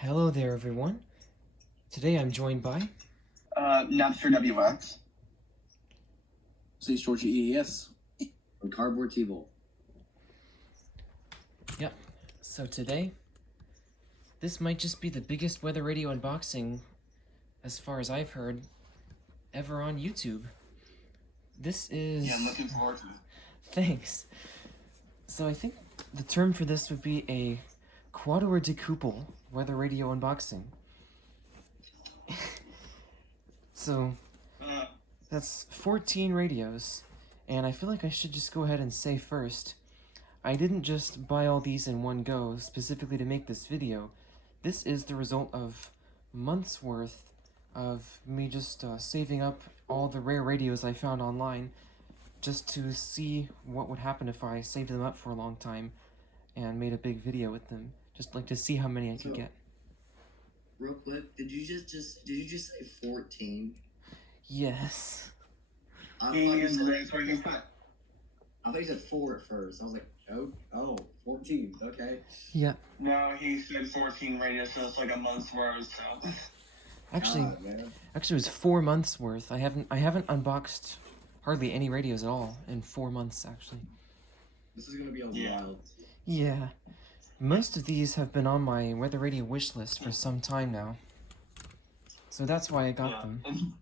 Hello there, everyone. Today I'm joined by... Napster WX. C. Georgia EES. From Cardboard T-Bolt. Yep. So today, this might just be the biggest weather radio unboxing, as far as I've heard, ever on YouTube. This is... Yeah, I'm looking forward to it. Thanks. So I think the term for this would be a QUINDECUPLE weather radio unboxing. So, that's 14 radios, and I feel like I should just go ahead and say first, I didn't just buy all these in one go specifically to make this video. This is the result of months worth of me just saving up all the rare radios I found online just to see what would happen if I saved them up for a long time and made a big video with them, just like to see how many I could get. Real quick, did you just say 14? Yes. I thought you said 4 at first. I was like, oh, 14. Okay. Yeah. No, he said 14 radios, so it's like a month's worth. So. Actually, it was 4 months worth. I haven't unboxed hardly any radios at all in 4 months, actually. This is gonna be a wild. Yeah. Most of these have been on my weather radio wish list for some time now. So that's why I got them.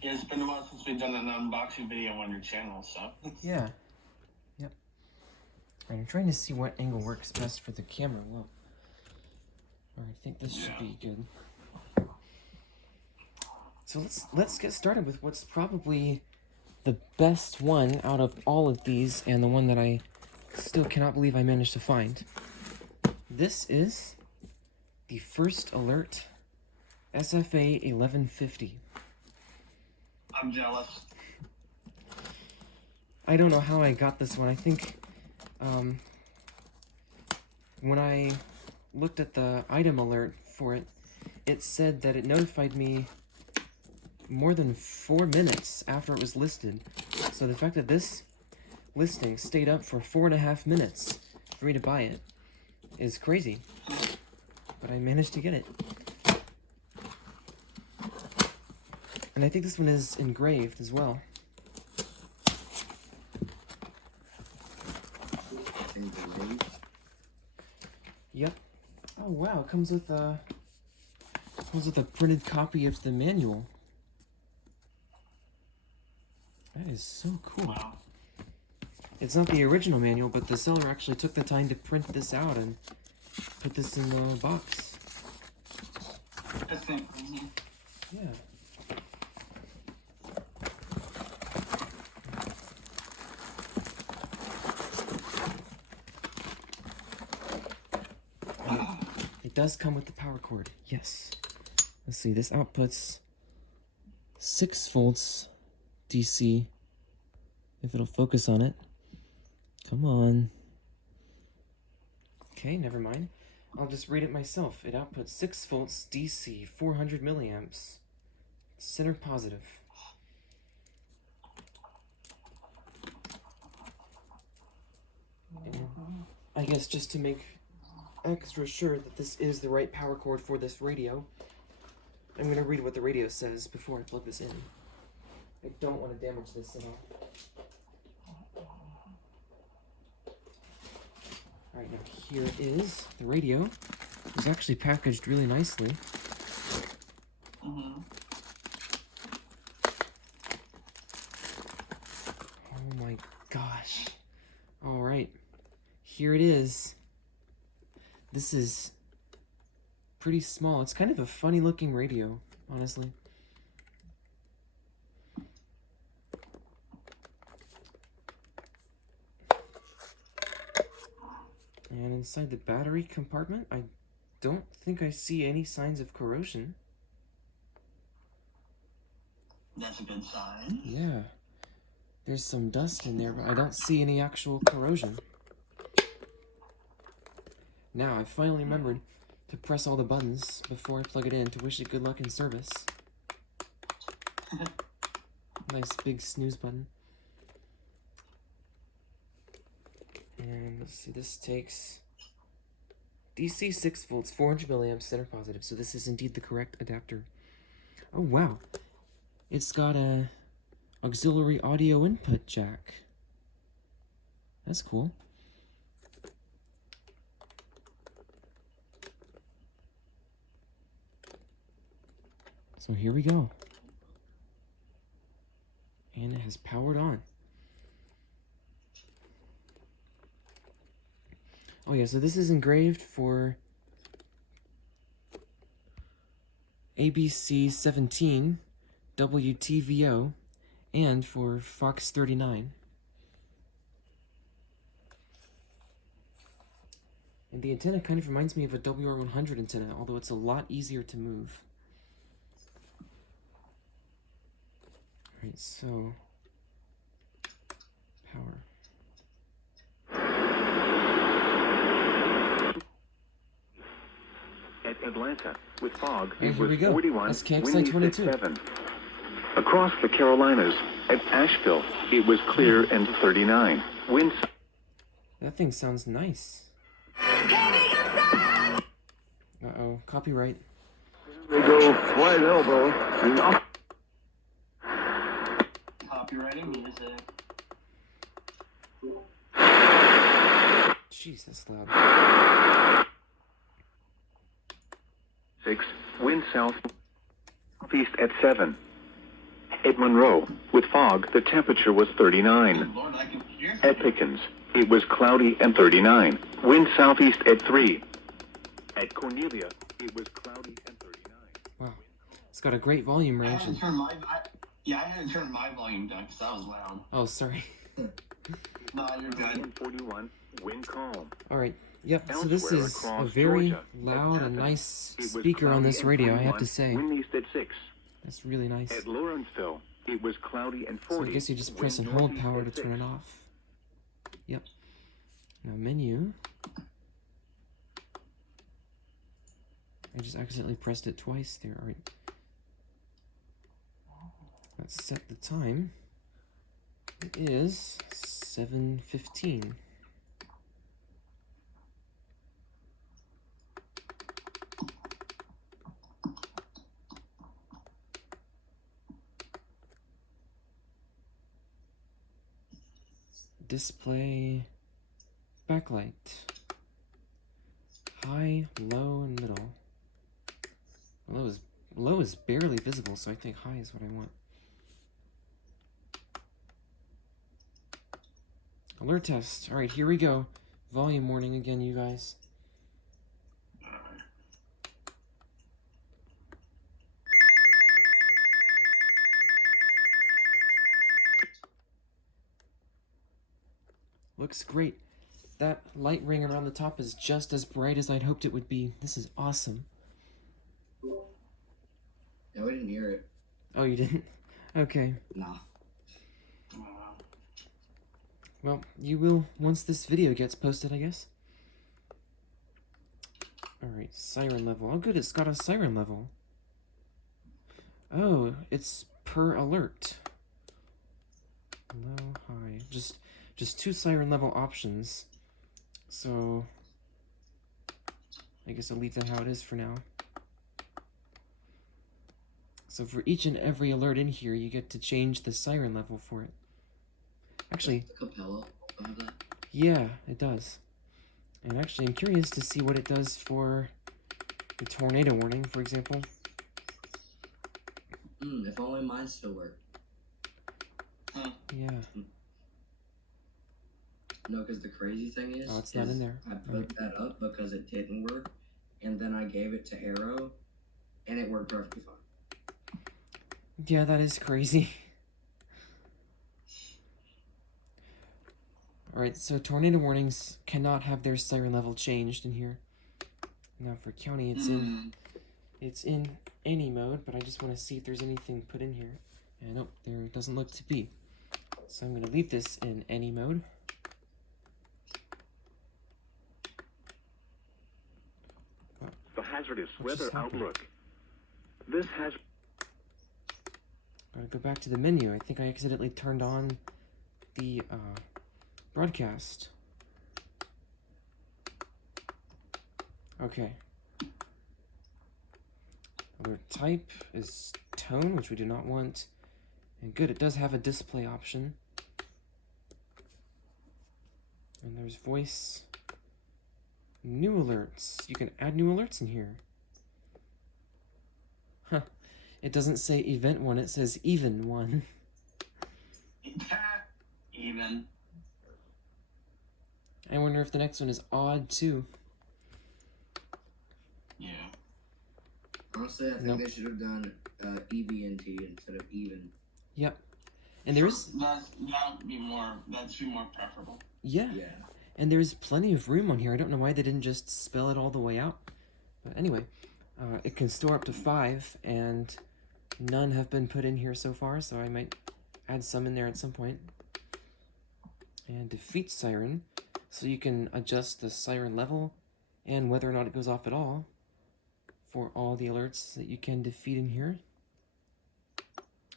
Yeah, it's been a while since we've done an unboxing video on your channel, so. Yeah. Yep. Alright, I'm trying to see what angle works best for the camera. Whoa. Alright, I think this should be good. So let's get started with what's probably the best one out of all of these, and the one that I still cannot believe I managed to find. This is the First Alert SFA 1150. I'm jealous. I don't know how I got this one. I think when I looked at the item alert for it, it said that it notified me more than 4 minutes after it was listed. So the fact that this listing stayed up for 4.5 minutes for me to buy it is crazy. But I managed to get it. And I think this one is engraved as well. Yep. Oh wow, it comes with a printed copy of the manual. That is so cool. Wow. It's not the original manual, but the seller actually took the time to print this out and put this in the box. That's kind of crazy. Yeah. It does come with the power cord, yes. Let's see, this outputs 6 volts DC, if it'll focus on it. Come on. Okay, never mind. I'll just read it myself. It outputs 6 volts DC, 400 milliamps. Center positive. And I guess just to make extra sure that this is the right power cord for this radio, I'm going to read what the radio says before I plug this in. I don't want to damage this at all. Alright, now here is the radio. It's actually packaged really nicely. Mm-hmm. Oh my gosh. Alright, here it is. This is pretty small. It's kind of a funny looking radio, honestly. And inside the battery compartment, I don't think I see any signs of corrosion. That's a good sign. Yeah. There's some dust in there, but I don't see any actual corrosion. Now, I finally remembered to press all the buttons before I plug it in to wish it good luck in service. Nice big snooze button. And let's see, this takes DC 6 volts, 400 milliamps, center positive. So this is indeed the correct adapter. Oh wow, it's got a auxiliary audio input jack. That's cool. So here we go. And it has powered on. Oh yeah, so this is engraved for ABC 17, WTVO, and for Fox 39. And the antenna kind of reminds me of a WR100 antenna, although it's a lot easier to move. Alright, so power. At Atlanta, with fog, And it here was we go. 41, That's campsite windy 22. 7. Across the Carolinas, at Asheville, it was clear and 39. Winds. That thing sounds nice. Uh-oh, copyright. They go wide elbow. Copyrighting music. Jeez, that's loud. 6. Wind southeast at 7. At Monroe, with fog, the temperature was 39. Lord, I can hear At Pickens, it was cloudy and 39. Wind southeast at 3. At Cornelia, it was cloudy and 39. Wow. It's got a great volume I range. had to turn my I had to turn my volume down because that was loud. Oh, sorry. Nah, you're good. 141, wind calm. Alright, yep, so this Elsewhere is a across very Georgia, loud at and Tappan, nice it was speaker on cloudy this and radio, I have 41, to say. Wind east at 6. That's really nice. At Lawrenceville, it was cloudy and 40. So I guess you just press wind and hold northeast power at to turn 6. it off. Yep. Now menu. I just accidentally pressed it twice there. Alright. Let's set the time. It is 7:15. Display backlight. High, low, and middle. Low is barely visible, so I think high is what I want. Alert test. Alright, here we go. Volume warning again, you guys. Looks great. That light ring around the top is just as bright as I'd hoped it would be. This is awesome. Yeah, we didn't hear it. Oh, you didn't? Okay. Nah. Well, you will once this video gets posted, I guess. Alright, siren level. Oh good, it's got a siren level. Oh, it's per alert. Low, high. Just two siren level options. So I guess I'll leave that how it is for now. So for each and every alert in here, you get to change the siren level for it. Actually, Capella. That? yeah, it does. And actually, I'm curious to see what it does for the tornado warning, for example. If only mine still worked. Yeah. No, because the crazy thing is, Oh, it's not in there. I put that up because it didn't work, and then I gave it to Arrow, and it worked perfectly fine. Yeah, that is crazy. Alright, so tornado warnings cannot have their siren level changed in here. Now for county, it's in any mode, but I just want to see if there's anything put in here. And nope, there doesn't look to be. So I'm going to leave this in any mode. The hazardous What just weather happened? outlook. This has Gotta go back to the menu. I think I accidentally turned on the broadcast. Okay. Alert type is tone, which we do not want. And good, it does have a display option. And there's voice. New alerts. You can add new alerts in here. Huh. It doesn't say event 1, it says even 1. Even. I wonder if the next one is odd too. Yeah. Honestly, I think they should have done EVNT instead of even. Yep. And there's That'd be more preferable. yeah. Yeah. And there's plenty of room on here. I don't know why they didn't just spell it all the way out. But anyway, it can store up to 5, and none have been put in here so far, so I might add some in there at some point. And defeat siren, so you can adjust the siren level and whether or not it goes off at all for all the alerts that you can defeat in here.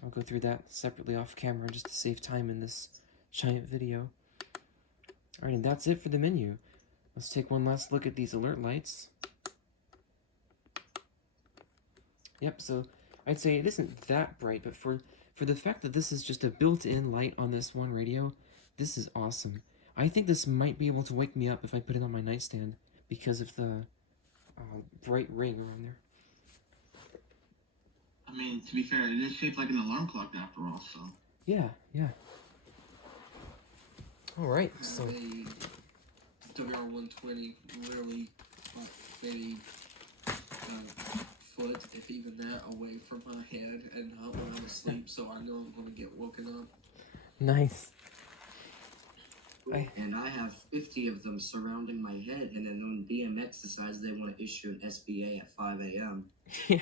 I'll go through that separately off camera just to save time in this giant video. Alright, and that's it for the menu. Let's take one last look at these alert lights. Yep, so I'd say it isn't that bright, but for the fact that this is just a built-in light on this one radio, this is awesome. I think this might be able to wake me up if I put it on my nightstand because of the bright ring around there. I mean, to be fair, it is shaped like an alarm clock after all, so. Yeah, yeah. Alright, so... The WR120 literally like maybe a foot, if even that, away from my head and not when I'm asleep, so I know I'm going to get woken up. Nice. And I have 50 of them surrounding my head, and then when BMX decides they want to issue an SBA at 5 a.m. Yeah.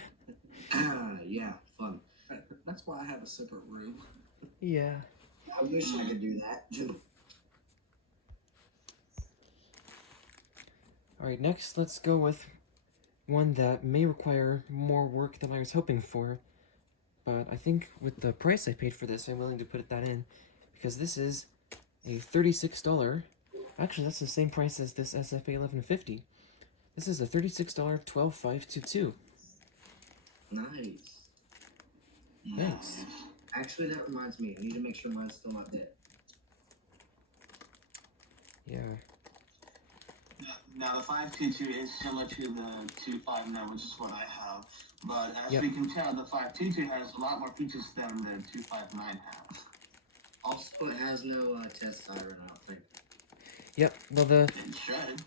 Yeah, fun. That's why I have a separate room. Yeah. I wish I could do that. Alright, next let's go with one that may require more work than I was hoping for. But I think with the price I paid for this, I'm willing to put that in. Because this is a $36. Actually, that's the same price as this SFA1150. This is a $36 12522. Nice. Thanks. Actually, that reminds me. I need to make sure mine's still not dead. Yeah. Now, the 522 is similar to the 259, which is what I have. But as Yep. we can tell, the 522 has a lot more features than the 259 has. Also, it has no test siren, I don't think. Yep, well It should.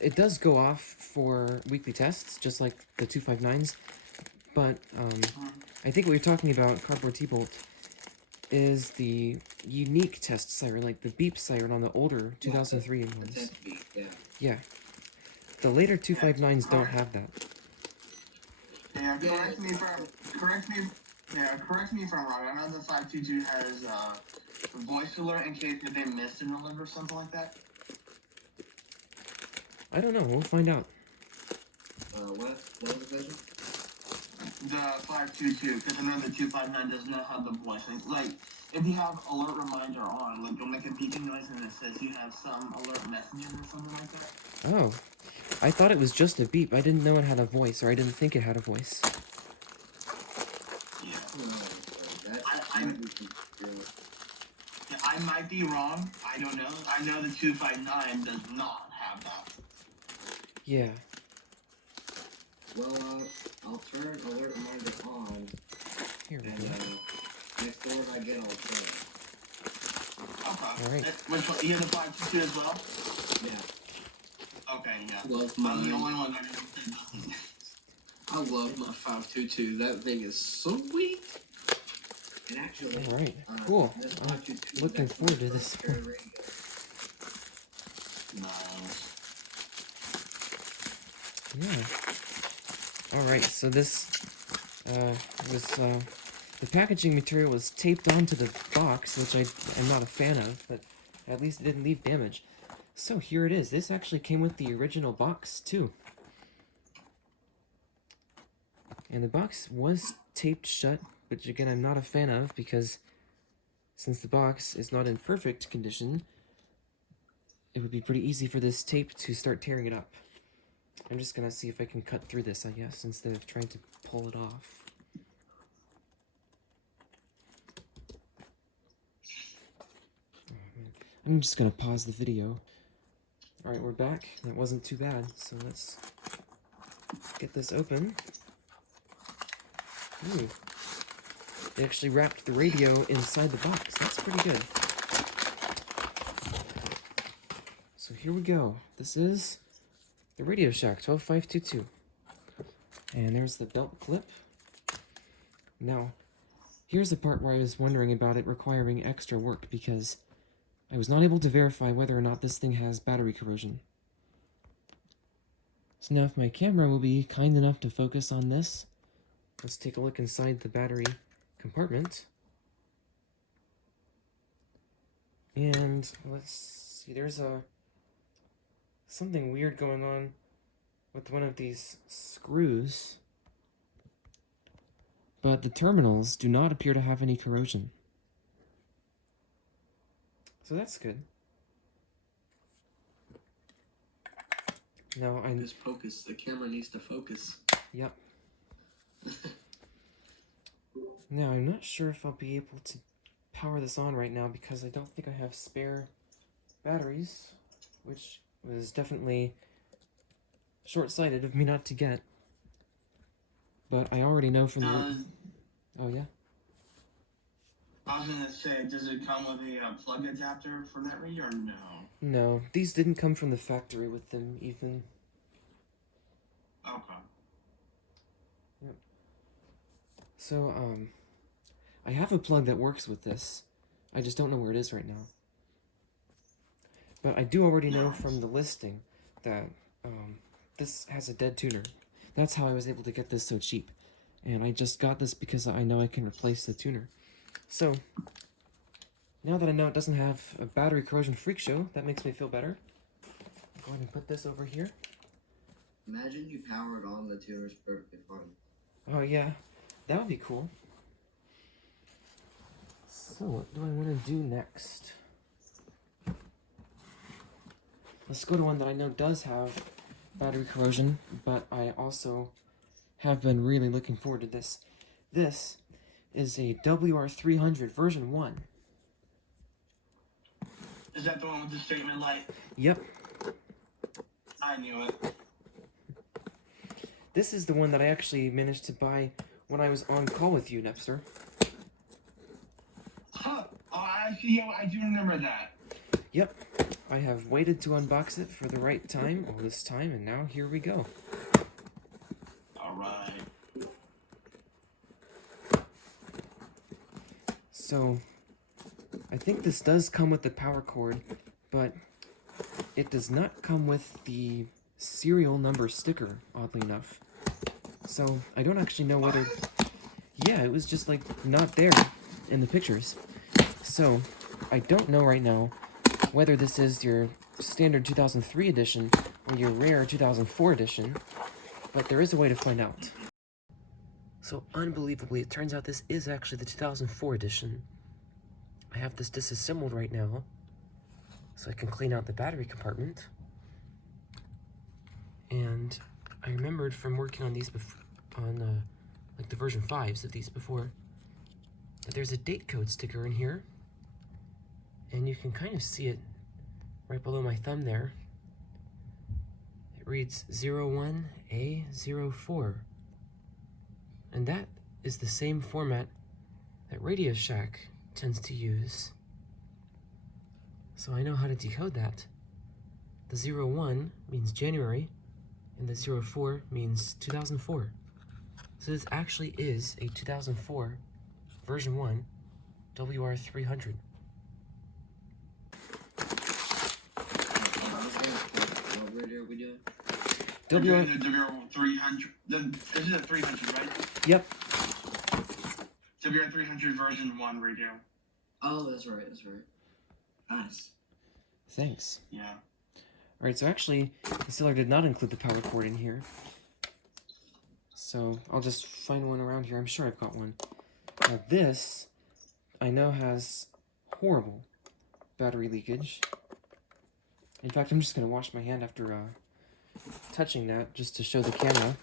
it does go off for weekly tests, just like the 259s, but I think what you're talking about, Cardboard T-Bolt, is the unique test siren, like the beep siren on the older 2003 The ones. test beat, yeah. Yeah. The later 259s don't have that. Yeah, correct me if I'm wrong. I know the 522 has voice alert in case that they missed an alert or something like that. I don't know, we'll find out. What was the version? The 522, because I know the 259 does not have the voice. Like, if you have alert reminder on, like, you'll make a beeping noise and it says you have some alert messages or something like that. Oh. I thought it was just a beep. I didn't know it had a voice, or I didn't think it had a voice. Yeah. That's I might be wrong. I don't know. I know the 259 does not have that. Yeah. Well, I'll turn alert reminder on, Here we and go. next alert I get, I'll turn it. Okay. Alright. Which one? You have the 522 as well? Yeah. Okay, yeah. Love I'm the my, only one that doesn't. I love my 522. That thing is sweet. And actually, Alright, cool. this I'm 522 looking is forward to actually this. stereo radio. Nice. Yeah. Alright, so this the packaging material was taped onto the box, which I'm not a fan of, but at least it didn't leave damage. So here it is. This actually came with the original box, too. And the box was taped shut, which again I'm not a fan of, because since the box is not in perfect condition, it would be pretty easy for this tape to start tearing it up. I'm just gonna see if I can cut through this, I guess, instead of trying to pull it off. I'm just gonna pause the video. Alright, we're back. That wasn't too bad, so let's get this open. Ooh. They actually wrapped the radio inside the box. That's pretty good. So here we go. This is the RadioShack 12522. And there's the belt clip. Now, here's the part where I was wondering about it requiring extra work, because I was not able to verify whether or not this thing has battery corrosion. So now if my camera will be kind enough to focus on this, let's take a look inside the battery compartment. And let's see, there's something weird going on with one of these screws, but the terminals do not appear to have any corrosion. So that's good. Now I'm Just focus. The camera needs to focus. Yep. Now I'm not sure if I'll be able to power this on right now because I don't think I have spare batteries, which was definitely short-sighted of me not to get. But I already know from the... Oh yeah? I was gonna say, does it come with a plug adapter for that radio or no? No, these didn't come from the factory with them even. Okay. Yep. So, I have a plug that works with this. I just don't know where it is right now. But I do already know from the listing that this has a dead tuner. That's how I was able to get this so cheap. And I just got this because I know I can replace the tuner. So, now that I know it doesn't have a battery corrosion freak show, that makes me feel better. Go ahead and put this over here. Imagine you power it on, the tuner's perfectly fine. Oh yeah, that would be cool. So what do I want to do next? Let's go to one that I know does have battery corrosion, but I also have been really looking forward to this. This is a WR300 version 1. Is that the one with the statement light? Yep. I knew it. This is the one that I actually managed to buy when I was on call with you, Nepster. Huh. Oh, I do remember that. Yep. I have waited to unbox it for the right time all this time, and now here we go. Alright. So, I think this does come with the power cord, but it does not come with the serial number sticker, oddly enough. So, I don't actually know whether... Yeah, it was just, like, not there in the pictures. So, I don't know right now whether this is your standard 2003 edition or your rare 2004 edition, but there is a way to find out. So, unbelievably, it turns out this is actually the 2004 edition. I have this disassembled right now, so I can clean out the battery compartment. And I remembered from working on these on like the version 5s of these before, that there's a date code sticker in here, and you can kind of see it right below my thumb there. It reads 01A04, and that is the same format that RadioShack tends to use. So I know how to decode that. The 01 means January, and the 04 means 2004. So this actually is a 2004 version 1 WR300. What radio are we doing? We're doing the WR300. This is a 300, right? Yep. WR300 version 1 radio. Oh, that's right, that's right. Nice. Thanks. Yeah. Alright, so actually, the seller did not include the power cord in here. So, I'll just find one around here. I'm sure I've got one. Now this, I know has horrible battery leakage. In fact, I'm just going to wash my hand after touching that just to show the camera.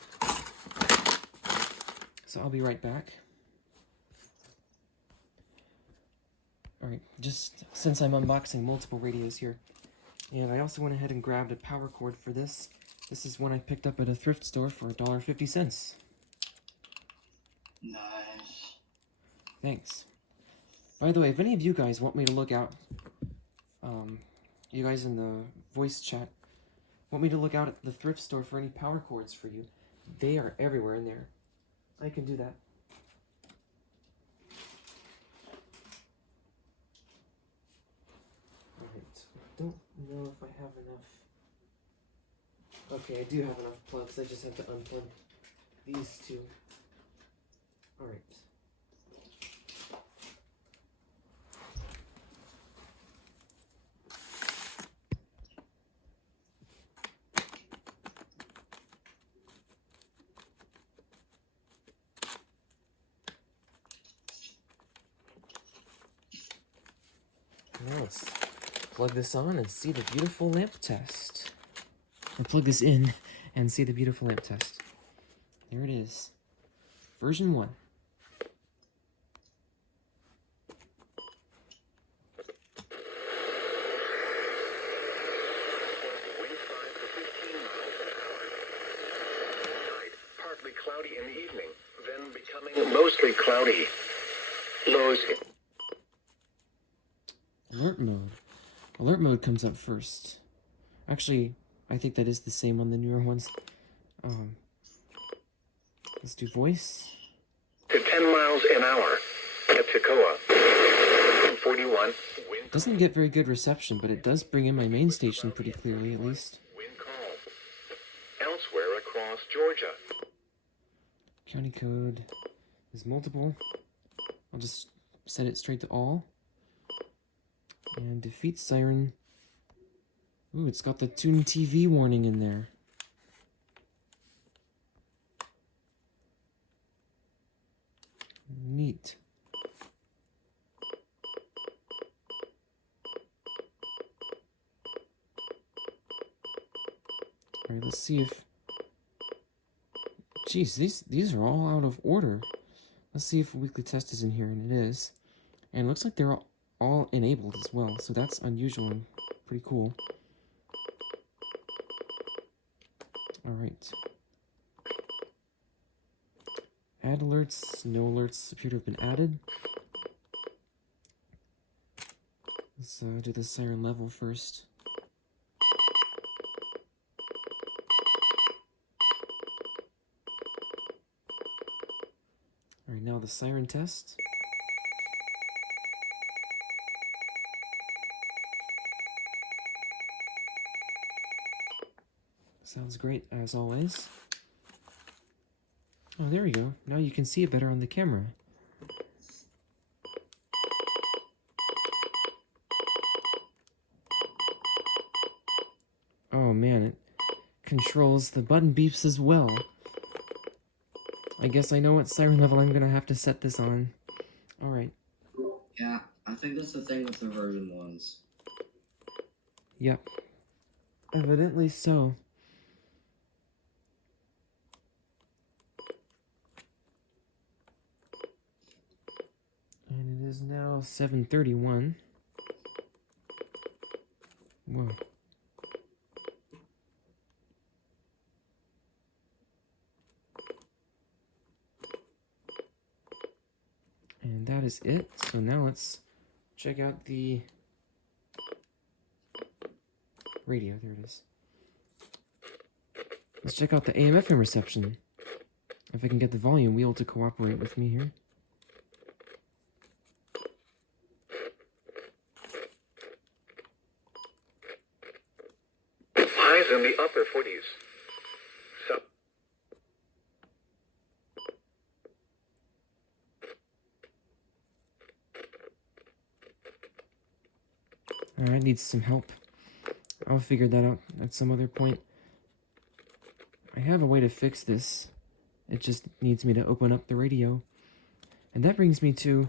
So I'll be right back. Alright, just since I'm unboxing multiple radios here, and I also went ahead and grabbed a power cord for this. This is one I picked up at a thrift store for $1.50. Nice. Thanks. By the way, if any of you guys want me to look out, you guys in the voice chat, want me to look out at the thrift store for any power cords for you, they are everywhere in there. I can do that. Alright, I don't know if I have enough. Okay, I do have enough plugs, I just have to unplug these two. Alright. Now let's plug this on and see the beautiful lamp test. Or plug this in and see the beautiful lamp test. There it is. Version 1. Partly cloudy in the evening, then becoming mostly cloudy. Lows. Alert mode. Alert mode comes up first. Actually, I think that is the same on the newer ones. Let's do voice. To 10 miles an hour at Toccoa. 41. Wind Doesn't get very good reception, but it does bring in my main station pretty clearly, at least. wind calm. Elsewhere across Georgia. County code is multiple. I'll just set it straight to all. And defeat siren. Ooh, it's got the Tune TV warning in there. Neat. Alright, let's see if... Jeez, these are all out of order. Let's see if weekly test is in here, and it is. And it looks like they're all enabled as well, so that's unusual and pretty cool. Alright. Add alerts. No alerts appear to have been added. Let's do the siren level first. Alright, now the siren test. Sounds great, as always. Oh, there we go. Now you can see it better on the camera. Oh man, it controls the button beeps as well. I guess I know what siren level I'm gonna have to set this on. Alright. Yeah, I think that's the thing with the version 1s. Yep. Evidently so. And it is now 7:31. Whoa. And that is it. So now let's check out the radio. There it is. Let's check out the AM/FM reception. If I can get the volume wheel to cooperate with me here. Highs in the upper 40s. Alright, needs some help. I'll figure that out at some other point. I have a way to fix this. It just needs me to open up the radio. And that brings me to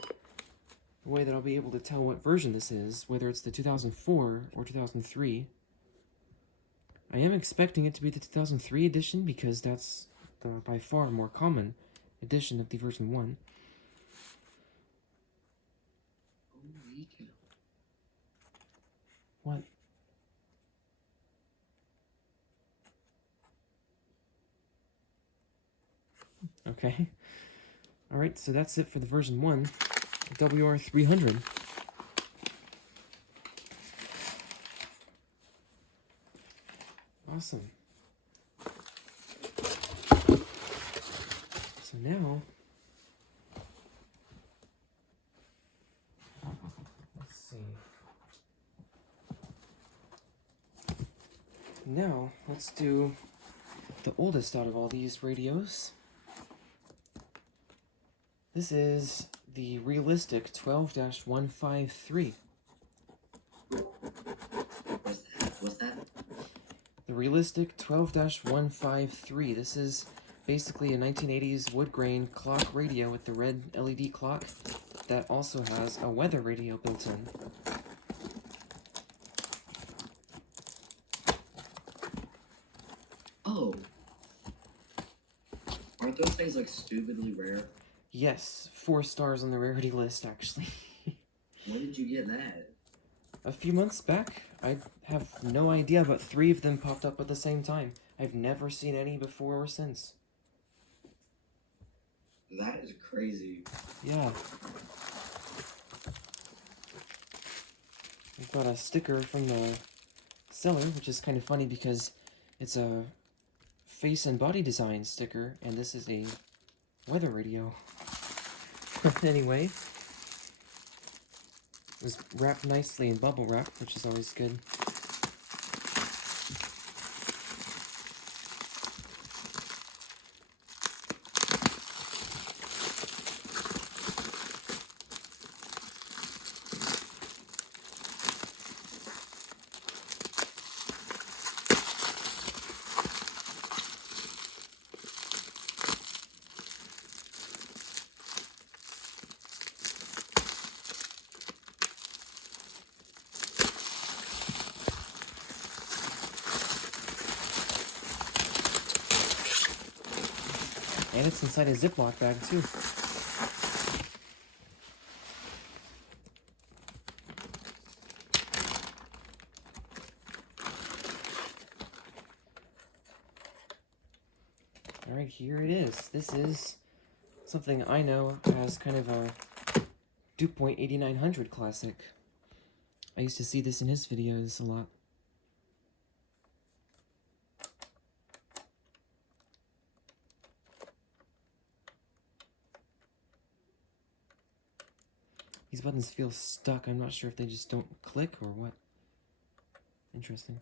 a way that I'll be able to tell what version this is, whether it's the 2004 or 2003. I am expecting it to be the 2003 edition because that's the by far more common edition of the version 1. Holy cow. What? Okay. Alright, so that's it for the version 1, WR300. Awesome. So now, let's see. Now, let's do the oldest out of all these radios. This is the realistic 12-153. What's that? The realistic 12-153. This is basically a 1980s wood grain clock radio with the red LED clock that also has a weather radio built in. Oh. Aren't those things like stupidly rare? Yes, 4 stars on the rarity list, actually. When did you get that? A few months back. I have no idea, but 3 of them popped up at the same time. I've never seen any before or since. That is crazy. Yeah. I've got a sticker from the seller, which is kind of funny because it's a face and body design sticker, and this is a weather radio. Anyway, it was wrapped nicely in bubble wrap, which is always good. And it's inside a Ziploc bag, too. Alright, here it is. This is something I know as kind of a Dew Point 8900 classic. I used to see this in his videos a lot. These buttons feel stuck. I'm not sure if they just don't click or what. Interesting.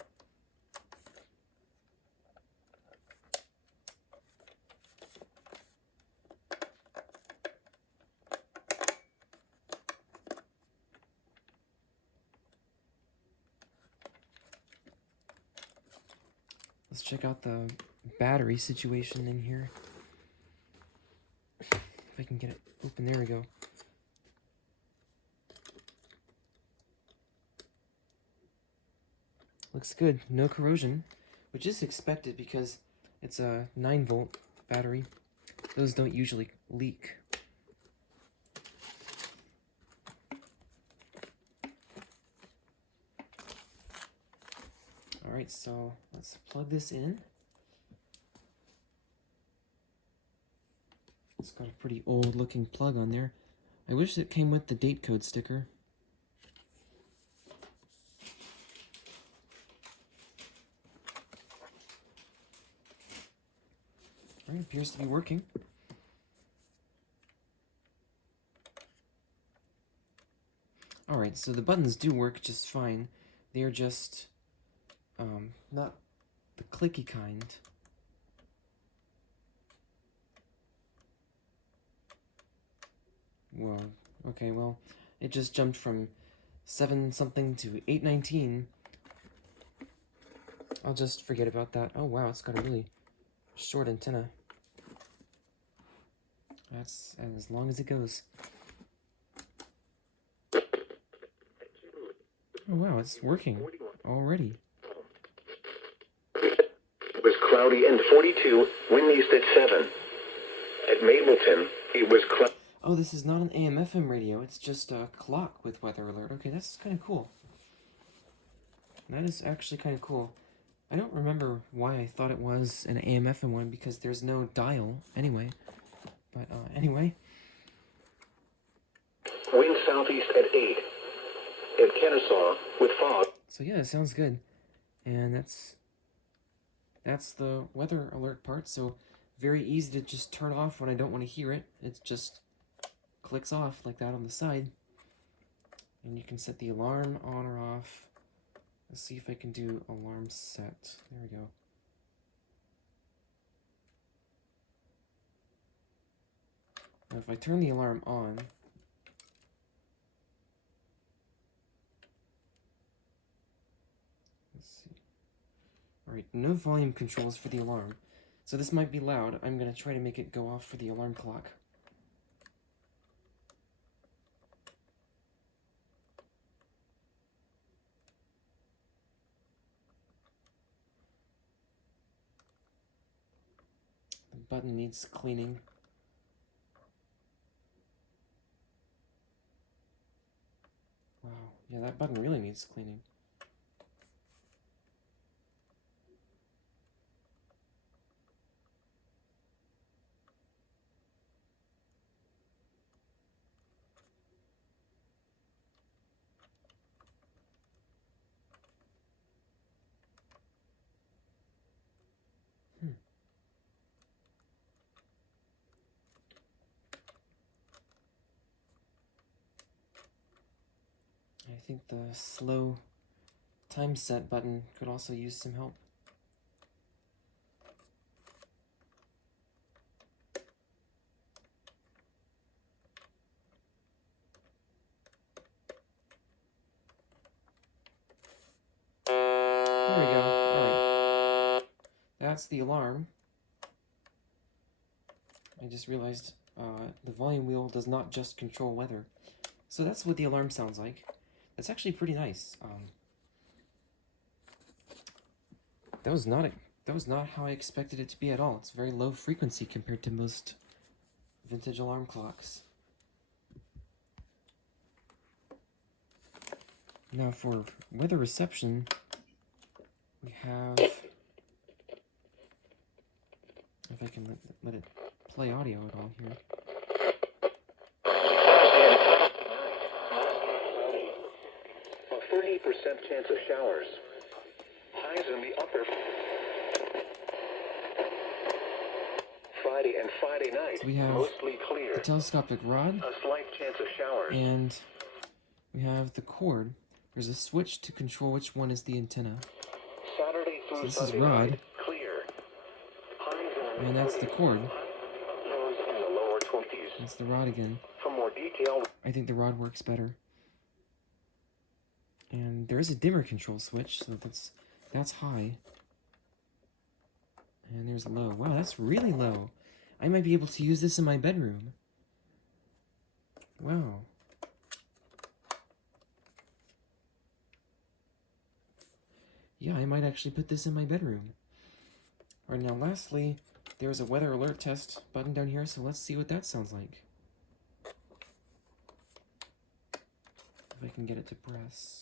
Let's check out the battery situation in here. If I can get it open, there we go. Looks good, no corrosion, which is expected because it's a 9-volt battery. Those don't usually leak. Alright, so let's plug this in. It's got a pretty old looking plug on there. I wish it came with the date code sticker. Alright, appears to be working. Alright, so the buttons do work just fine. They're just not the clicky kind. Well, okay, well, it just jumped from 7 something to 819. I'll just forget about that. Oh wow, it's got a really short antenna. That's as long as it goes. Oh wow, it's working already. was cloudy and 42, wind east at 7. At Mableton, it was cloudy. Oh, this is not an AM/FM radio. It's just a clock with weather alert. Okay, that's kind of cool. That is actually kind of cool. I don't remember why I thought it was an AM/FM one because there's no dial anyway. But anyway. Wind southeast at 8. At Kennesaw with fog. So yeah, it sounds good. And that's the weather alert part. So very easy to just turn off when I don't want to hear it. It just clicks off like that on the side. And you can set the alarm on or off. Let's see if I can do alarm set. There we go. Now if I turn the alarm on, let's see. Alright, no volume controls for the alarm. So this might be loud. I'm going to try to make it go off for the alarm clock. The button needs cleaning. Wow, yeah, that button really needs cleaning. I think the slow time set button could also use some help. There we go. Alright. That's the alarm. I just realized the volume wheel does not just control weather. So that's what the alarm sounds like. That's actually pretty nice. That was not how I expected it to be at all. It's very low frequency compared to most vintage alarm clocks. Now for weather reception, we have, if I can let it play audio at all here. A 30% chance of showers. Highs in the upper. Friday and Friday night, So we have mostly clear. a telescopic rod, A slight chance of showers. and we have the cord. There's a switch to control which one is the antenna. Saturday through So this Sunday is rod, night, clear. Highs in and that's the cord. lows in the lower 20s. That's the rod again. For more detail, I think the rod works better. And there is a dimmer control switch, so that's high. And there's low. Wow, that's really low. I might be able to use this in my bedroom. Wow. Yeah, I might actually put this in my bedroom. Alright, now lastly, there's a weather alert test button down here, so let's see what that sounds like. If I can get it to press.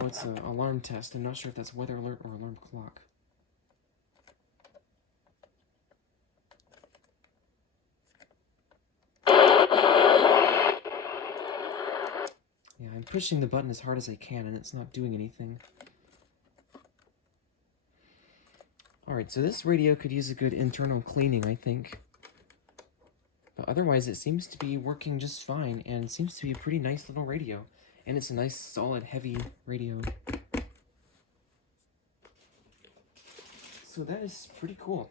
Oh, it's an alarm test. I'm not sure if that's weather alert or alarm clock. Yeah, I'm pushing the button as hard as I can, and it's not doing anything. Alright, so this radio could use a good internal cleaning, I think. But otherwise, it seems to be working just fine, and it seems to be a pretty nice little radio. And it's a nice, solid, heavy radio. So that is pretty cool.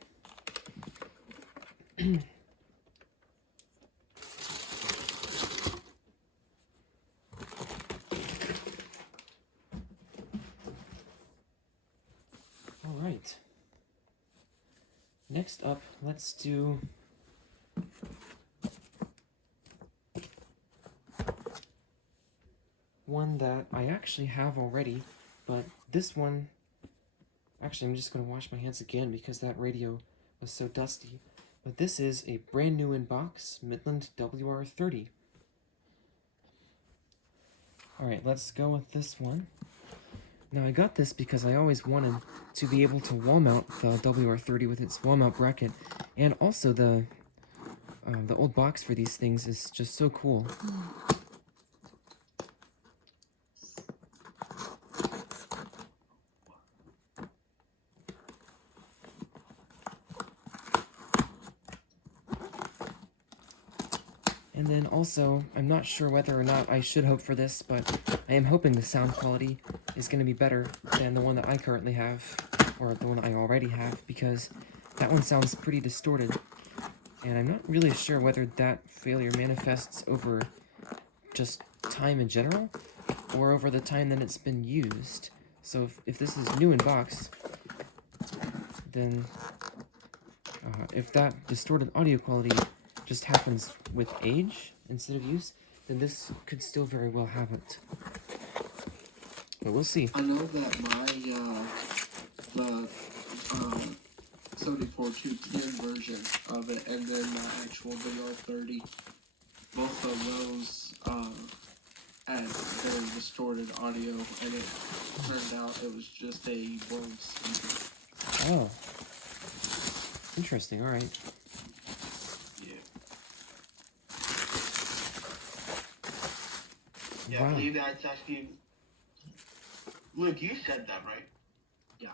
Alright. Next up, let's do one that I actually have already, but this one, actually I'm just going to wash my hands again because that radio was so dusty. But this is a brand new in box Midland WR-30. Alright, let's go with this one. Now I got this because I always wanted to be able to wall mount the WR-30 with its wall mount bracket, and also the old box for these things is just so cool. And then also, I'm not sure whether or not I should hope for this, but I am hoping the sound quality is going to be better than the one that I currently have, or the one I already have, because that one sounds pretty distorted. And I'm not really sure whether that failure manifests over just time in general, or over the time that it's been used. So if this is new in box, then if that distorted audio quality just happens with age instead of use, then this could still very well have it. But we'll see. I know that my, the 74210 version of it, and then the actual WR30, both of those, had very distorted audio, and it turned out it was just a blown speaker. Oh. Interesting, alright. Yeah, Wow. I believe that's actually. Luke, you said that, right? Yeah.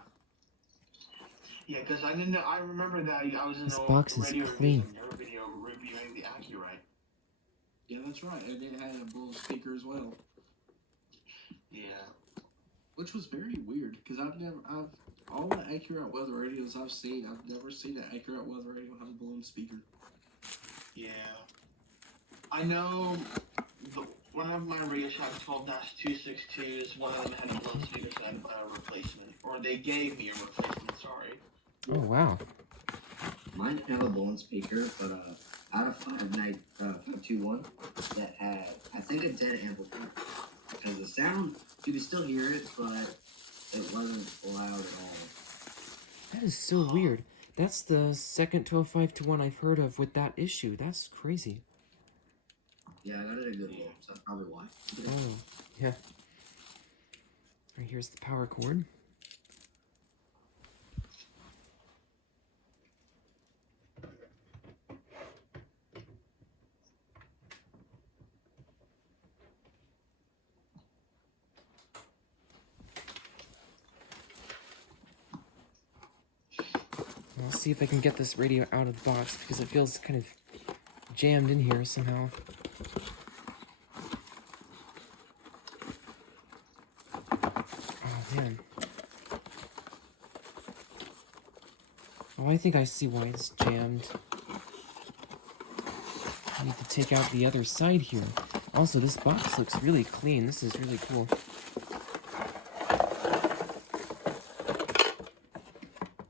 Yeah, because I didn't know. I remember that I was in This the box is radio clean. video reviewing the Accurate. Yeah, that's right, and it had a blown speaker as well. Yeah. Which was very weird, because all the accurate weather radios I've seen, I've never seen an accurate weather radio have a blown speaker. Yeah. I know one of my RadioShack 12-262s, one of them had a blown speaker, so I had to buy a replacement. Or they gave me a replacement, sorry. Oh, wow. Mine didn't have a blown speaker, but out of 521 that had, I think, a dead amplifier. Because the sound, you could still hear it, but it wasn't loud at all. That is so weird. That's the second 12.5-1 I've heard of with that issue. That's crazy. Yeah, I got it a good one, so that's probably why. Oh, yeah. Alright, here's the power cord. I'll see if I can get this radio out of the box because it feels kind of jammed in here somehow. Oh man. Oh, I think I see why it's jammed. I need to take out the other side here. Also, this box looks really clean. This is really cool.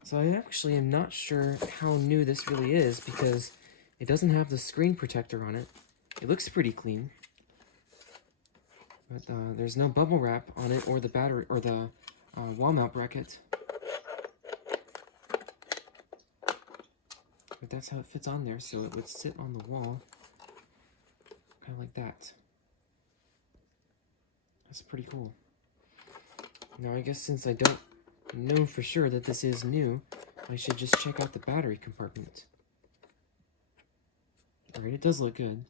So I actually am not sure how new this really is because it doesn't have the screen protector on it. It looks pretty clean. But there's no bubble wrap on it or the battery or the wall mount bracket. But that's how it fits on there, so it would sit on the wall. Kind of like that. That's pretty cool. Now I guess since I don't know for sure that this is new, I should just check out the battery compartment. Alright, it does look good.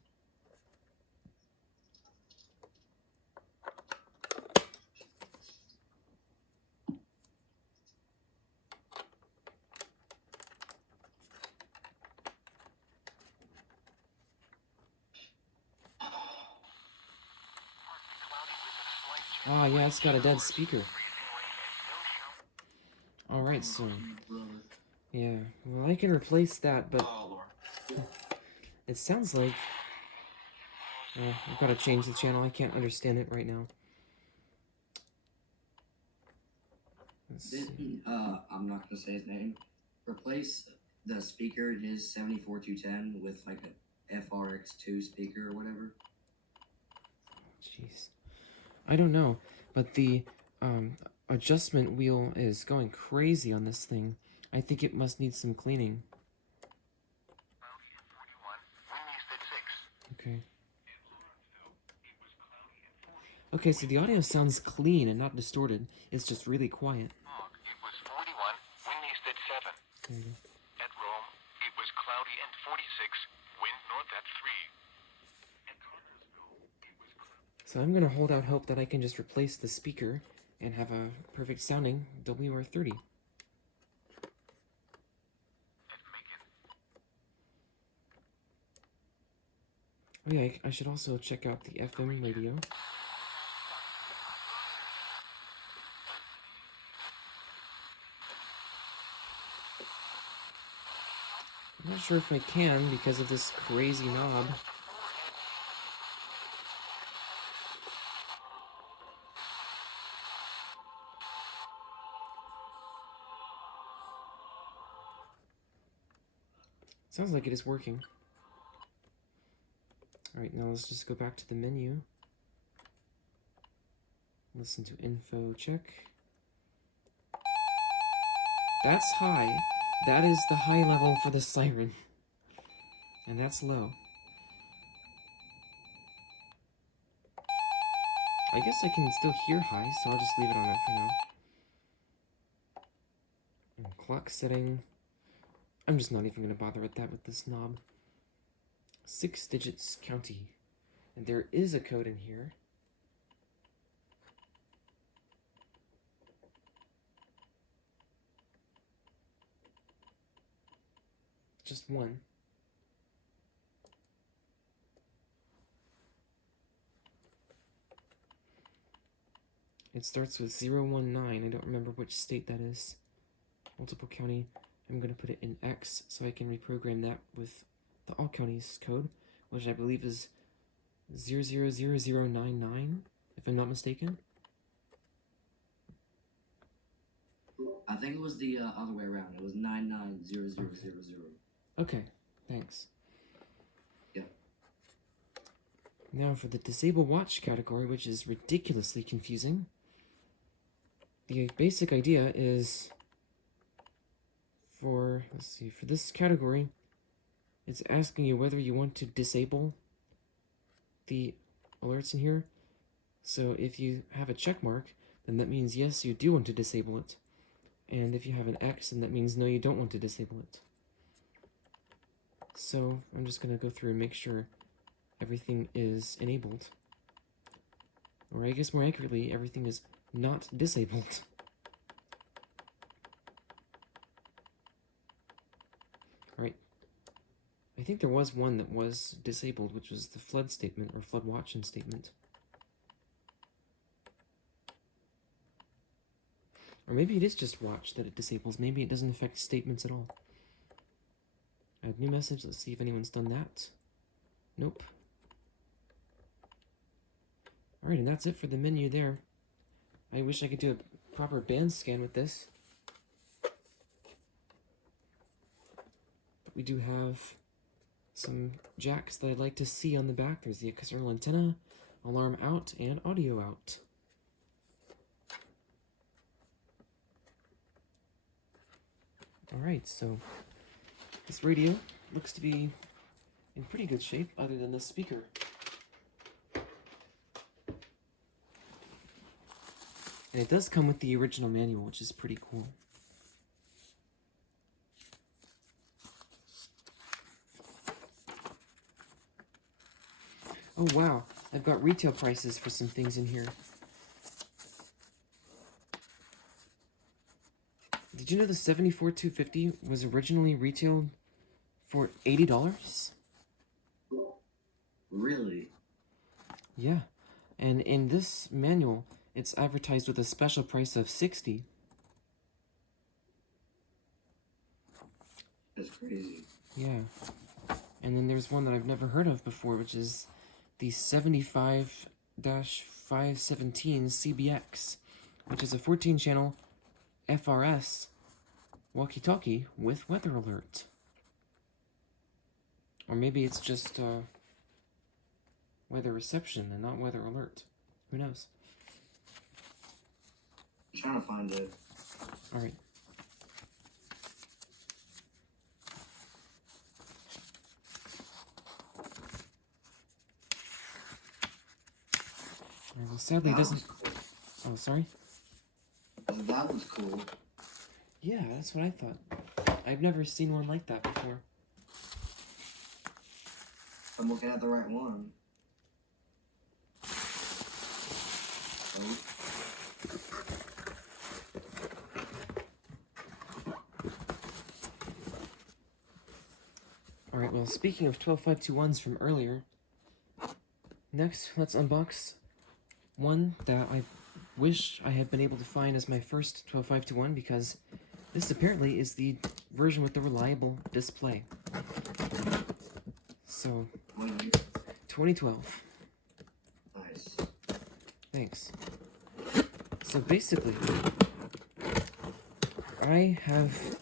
Ah, yeah, it's got a dead speaker. Alright, so... yeah, well, I can replace that, but... it sounds like... I've got to change the channel. I can't understand it right now. Let's see. I'm not gonna say his name. Replace the speaker, it is 74210 with like a FRX2 speaker or whatever. Jeez. I don't know, but the adjustment wheel is going crazy on this thing. I think it must need some cleaning. Okay. Okay, so the audio sounds clean and not distorted. It's just really quiet. It was 41, wind east at 7. Okay. At Rome, it was cloudy and 46, wind north at 3. At Cartersville, it was cloudy. So I'm gonna hold out hope that I can just replace the speaker and have a perfect sounding WR30. At Macon, Oh yeah, I should also check out the FM radio. I'm not sure if I can because of this crazy knob. Sounds like it is working. Alright, now let's just go back to the menu. Listen to info check. That's high. That is the high level for the siren. And that's low. I guess I can still hear high, so I'll just leave it on that for now. And clock setting. I'm just not even going to bother with that with this knob. 6 digits county. And there is a code in here. Just one. It starts with 019. I don't remember which state that is. Multiple county. I'm going to put it in X so I can reprogram that with the all counties code, which I believe is 000099, if I'm not mistaken. I think it was the other way around. It was 990000. Okay, thanks. Yeah. Now for the disable watch category, which is ridiculously confusing. The basic idea is for this category, it's asking you whether you want to disable the alerts in here. So if you have a check mark, then that means yes, you do want to disable it. And if you have an X, then that means no, you don't want to disable it. So I'm just going to go through and make sure everything is enabled. Or I guess more accurately, everything is not disabled. Alright. I think there was one that was disabled, which was the flood statement, or flood watching statement. Or maybe it is just watch that it disables. Maybe it doesn't affect statements at all. Add new message. Let's see if anyone's done that. Nope. Alright, and that's it for the menu there. I wish I could do a proper band scan with this. But we do have some jacks that I'd like to see on the back. There's the external antenna, alarm out, and audio out. Alright, so this radio looks to be in pretty good shape, other than the speaker. And it does come with the original manual, which is pretty cool. Oh wow, I've got retail prices for some things in here. Did you know the 74250 was originally retailed for $80? Really? Yeah, and in this manual, it's advertised with a special price of $60. That's crazy. Yeah. And then there's one that I've never heard of before, which is the 75-517 CBX, which is a 14-channel FRS walkie-talkie with weather alert. Or maybe it's just weather reception and not weather alert. Who knows? I'm trying to find it. Alright. Well, sadly, it That doesn't. was cool. Oh, sorry? That was cool. Yeah, that's what I thought. I've never seen one like that before. I'm looking at the right one. Oh. Alright, well, speaking of 12521s from earlier, next, let's unbox one that I wish I had been able to find as my first 12521 because this apparently is the version with the reliable display. So, What year? 2012. Nice. Thanks. So basically, I have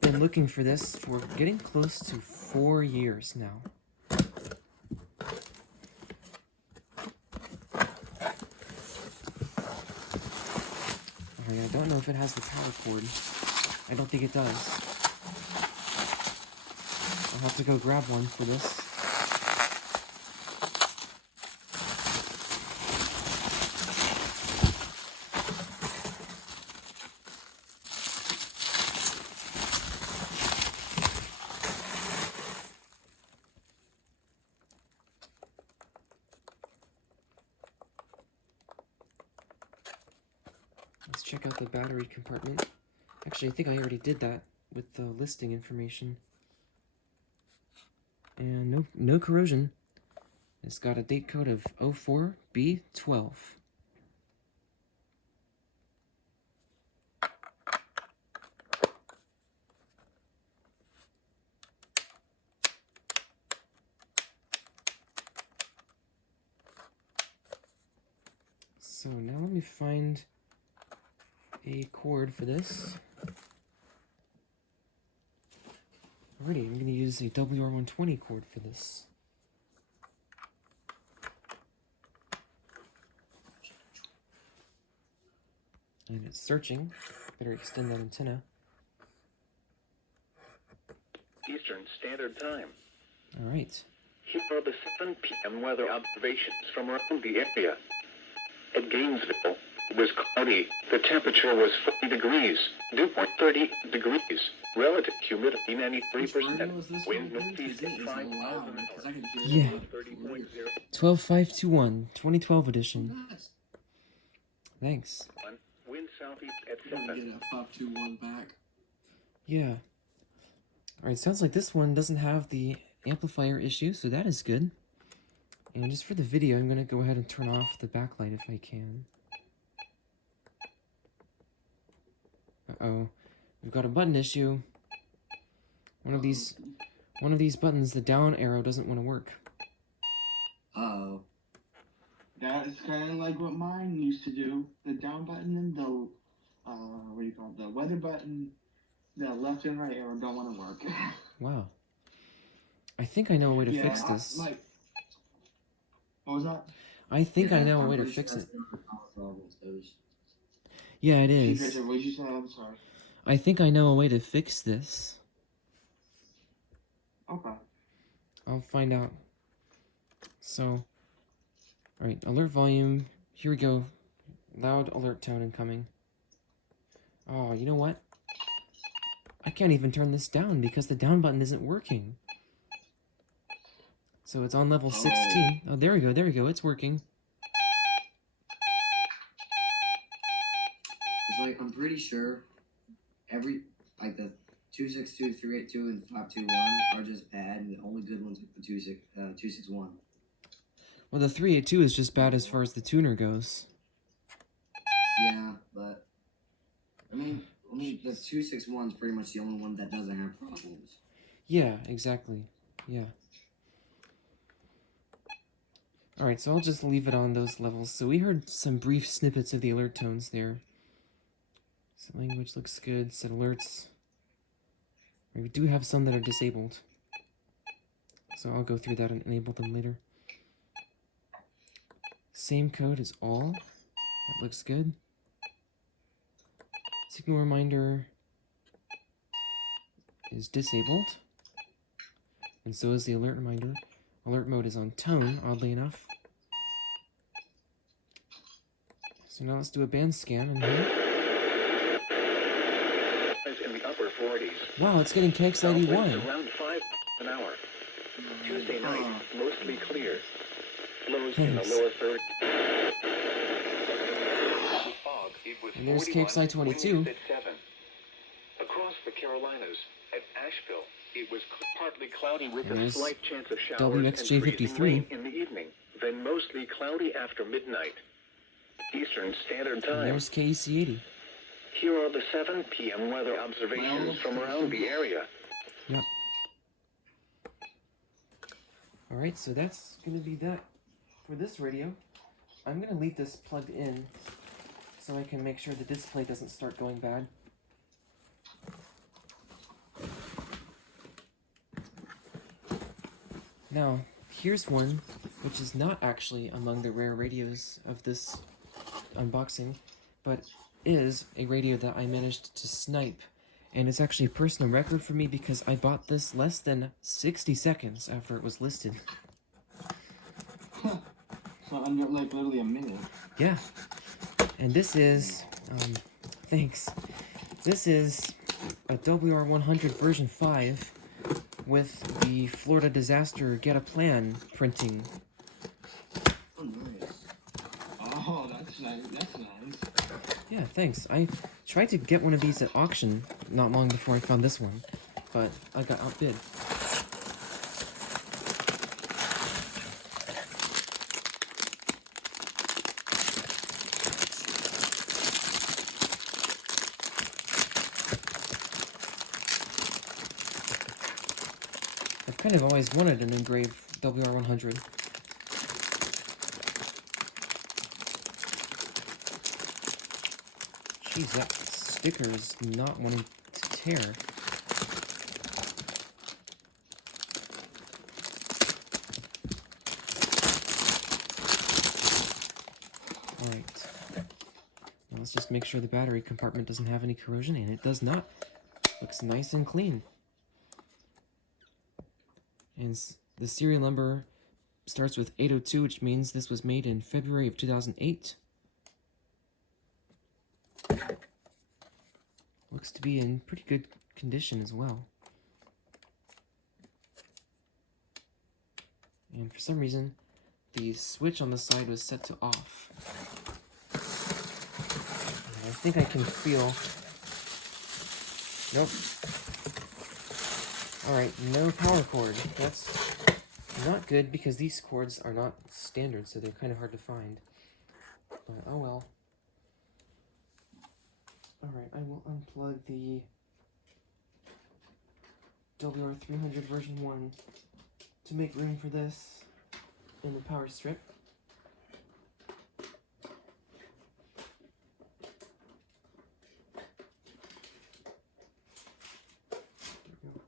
been looking for this for getting close to 4 years now. I don't know if it has the power cord. I don't think it does. I'll have to go grab one for this. Let's check out the battery compartment. Actually, I think I already did that with the listing information. And no corrosion. It's got a date code of 04B12. So now let me find a cord for this. Alrighty, I'm going to use a WR120 cord for this. And it's searching. Better extend that antenna. Eastern Standard Time. Alright. Here are the 7 p.m. weather observations from around the area. At Gainesville, it was cloudy. The temperature was 40 degrees. Dew point 30 degrees. Relative humidity 93%. Wind northeast at 5 miles an hour. Yeah. 30.0. 12521, 2012 edition. Nice. Thanks. Wind southeast at I'm gonna 7. get a 521 back. Yeah. Alright, sounds like this one doesn't have the amplifier issue, so that is good. And just for the video, I'm going to go ahead and turn off the backlight if I can. Uh-oh. We've got a button issue. One of these buttons, the down arrow, doesn't want to work. Uh-oh. That is kind of like what mine used to do. The down button and the, what do you call it? The weather button, the left and right arrow don't want to work. Wow. I think I know a way to fix this. What was that? I think I know a I'm way to pretty fix sure it. that's one of the power problems, those. Yeah, it Chief is. Richard, what did you say? I'm sorry. I think I know a way to fix this. Okay. I'll find out. So, alright, alert volume. Here we go. Loud alert tone incoming. Oh, you know what? I can't even turn this down because the down button isn't working. So it's on level 16. Oh, there we go, it's working. It's like, I'm pretty sure like the 262, 382, and 521 are just bad, and the only good ones are the 261. Well, the 382 is just bad as far as the tuner goes. Yeah, but I mean the 261 is pretty much the only one that doesn't have problems. Yeah, exactly. Yeah. Alright, so I'll just leave it on those levels. So we heard some brief snippets of the alert tones there. Set language looks good. Set alerts. We do have some that are disabled. So I'll go through that and enable them later. Same code as all. That looks good. signal reminder is disabled, and so is the alert reminder. Alert mode is on tone, oddly enough. So now let's do a band scan in here. In the upper 40s. Wow, it's getting KX91. Winds around 5 an hour. Tuesday night, mostly clear. Lows in the Thanks. lower 30s. Fog, it was And there's 41, KXI22. winds at 7. Across the Carolinas, at Asheville, it was partly cloudy with And a there's slight chance of showers WXJ53. and freezing rain in the evening, then mostly cloudy after midnight. Eastern Standard And Time. there's KEC80. Here are the 7 p.m. weather observations from around the area. Yep. Alright, so that's going to be that for this radio. I'm going to leave this plugged in so I can make sure the display doesn't start going bad. Now, here's one which is not actually among the rare radios of this unboxing, but is a radio that I managed to snipe, and it's actually a personal record for me because I bought this less than 60 seconds after it was listed. So under like literally a minute. Yeah, and this is, thanks, this is a WR100 version 5 with the Florida Disaster Get a Plan printing. Oh, nice. Oh, that's nice. That's nice. Yeah, thanks. I tried to get one of these at auction not long before I found this one, but I got outbid. I've kind of always wanted an engraved WR100. Jeez, that sticker is not wanting to tear. Alright. Now let's just make sure the battery compartment doesn't have any corrosion, and it does not. Looks nice and clean. And the serial number starts with 802, which means this was made in February of 2008. Looks to be in pretty good condition as well. And for some reason, the switch on the side was set to off. And I think I can feel... Nope. Alright, no power cord. That's not good because these cords are not standard, so they're kind of hard to find. But oh well. Alright, I will unplug the WR300 version 1 to make room for this in the power strip. There we go.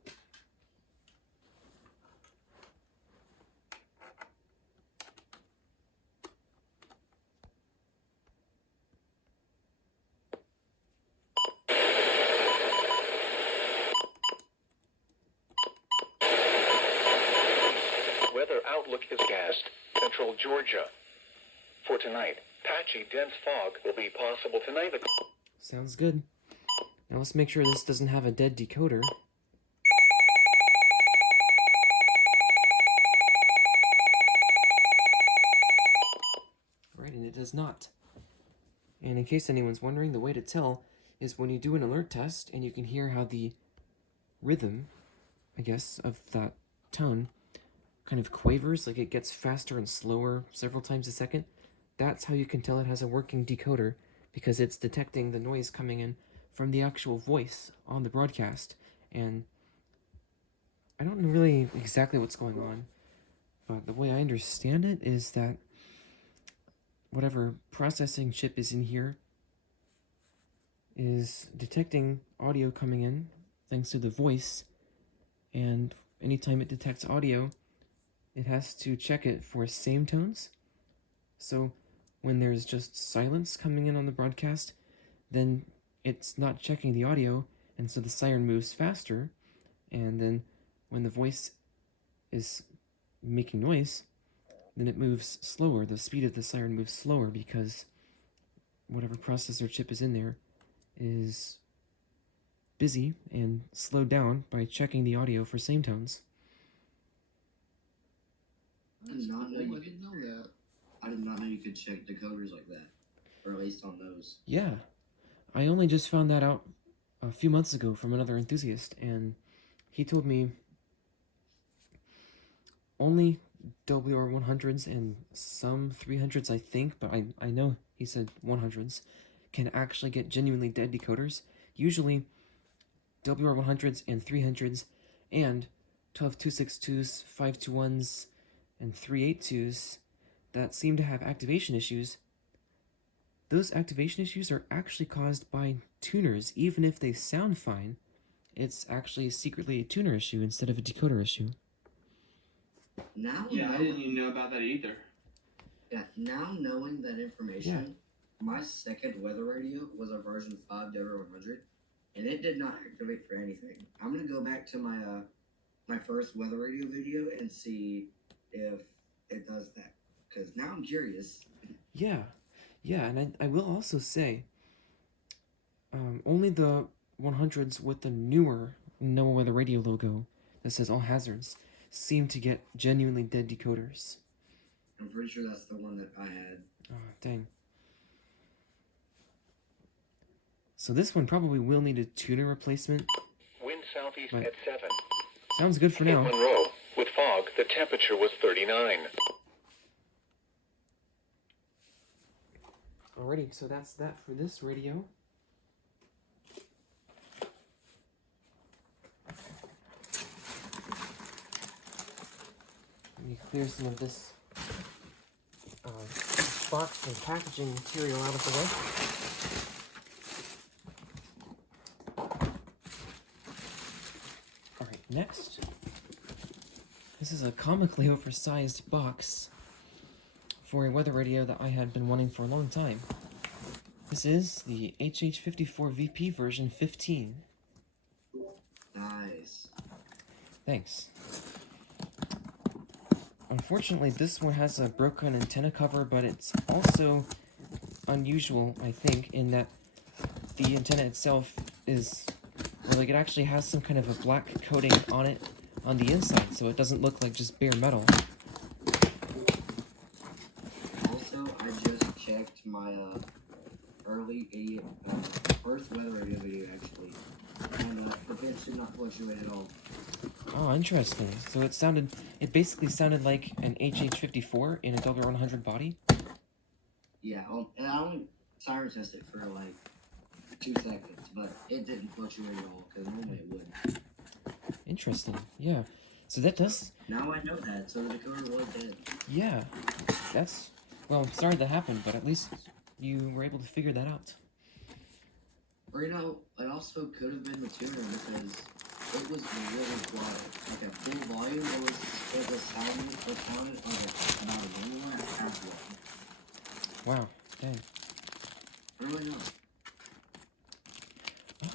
Weather outlook is cast. Central Georgia. For tonight, patchy dense fog will be possible tonight. Sounds good. Now let's make sure this doesn't have a dead decoder. Right, and it does not. And in case anyone's wondering, the way to tell is when you do an alert test and you can hear how the rhythm, I guess, of that tone kind of quavers, like it gets faster and slower several times a second. That's how you can tell it has a working decoder, because it's detecting the noise coming in from the actual voice on the broadcast. And I don't know really exactly what's going on, but the way I understand it is that whatever processing chip is in here is detecting audio coming in thanks to the voice, and anytime it detects audio, it has to check it for same tones. So when there's just silence coming in on the broadcast, then it's not checking the audio, and so the siren moves faster, and then when the voice is making noise, then it moves slower. The speed of the siren moves slower because whatever processor chip is in there is busy and slowed down by checking the audio for same tones. I did not know you I could. didn't know that. I did not know you could check decoders like that, or at least on those. Yeah, I only just found that out a few months ago from another enthusiast, and he told me only WR100s and some 300s, I think, but I know he said 100s, can actually get genuinely dead decoders. Usually, WR100s and 300s and 12262s, 521s, and 382s that seem to have activation issues, those activation issues are actually caused by tuners. Even if they sound fine, it's actually secretly a tuner issue instead of a decoder issue. Now, Yeah, I didn't even know about that either. now knowing that information, my second weather radio was a version 5 WR100, and it did not activate for anything. I'm gonna go back to my my first weather radio video and see if it does that, because now I'm curious. Yeah, and I will also say, only the 100s with the newer NOAA Weather Radio logo that says all hazards seem to get genuinely dead decoders. I'm pretty sure that's the one that I had. Oh, dang. So this one probably will need a tuner replacement. Wind southeast But- at 7. Sounds good for In now. Monroe, with fog, the temperature was 39. Alrighty, so that's that for this radio. Let me clear some of this box and packaging material out of the way. Alright, next. This is a comically oversized box for a weather radio that I had been wanting for a long time. This is the HH54VP version 15. Nice. Thanks. Unfortunately, this one has a broken antenna cover, but it's also unusual, I think, in that the antenna itself is, well, like, it actually has some kind of a black coating on it on the inside, so it doesn't look like just bare metal. Also, I just checked my first weather radio video actually, and the pitch did not fluctuate at all. Oh, interesting. So it basically sounded like an HH54 in a WR100 body? Yeah, and I only siren tested for like 2 seconds, but it didn't fluctuate at all, because normally it would. Interesting. Yeah. So that does... Now I know that, so the decoder was dead. Yeah. That's... Well, I'm sorry that happened, but at least you were able to figure that out. Or, it also could have been the tuner, because it was really quiet. Like, at full volume, it was sounding about a normal and a half one. Wow. Dang. I don't really know.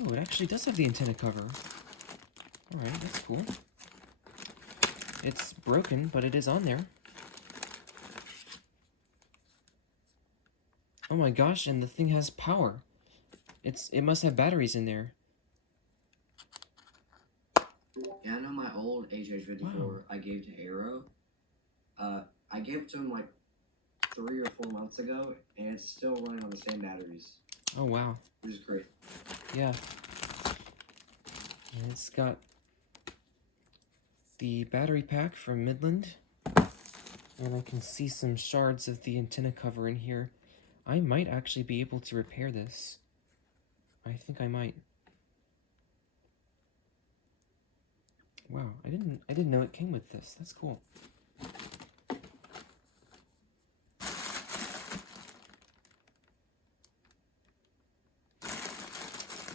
Oh, it actually does have the antenna cover. Alright, that's cool. It's broken, but it is on there. Oh my gosh, and the thing has power. It must have batteries in there. Yeah, I know my old HH54 Wow. I gave to Arrow. I gave it to him like 3 or 4 months ago, and it's still running on the same batteries, Oh wow. which is great. Yeah. And it's got the battery pack from Midland. And I can see some shards of the antenna cover in here. I might actually be able to repair this. I think I might. Wow, I didn't know it came with this. That's cool.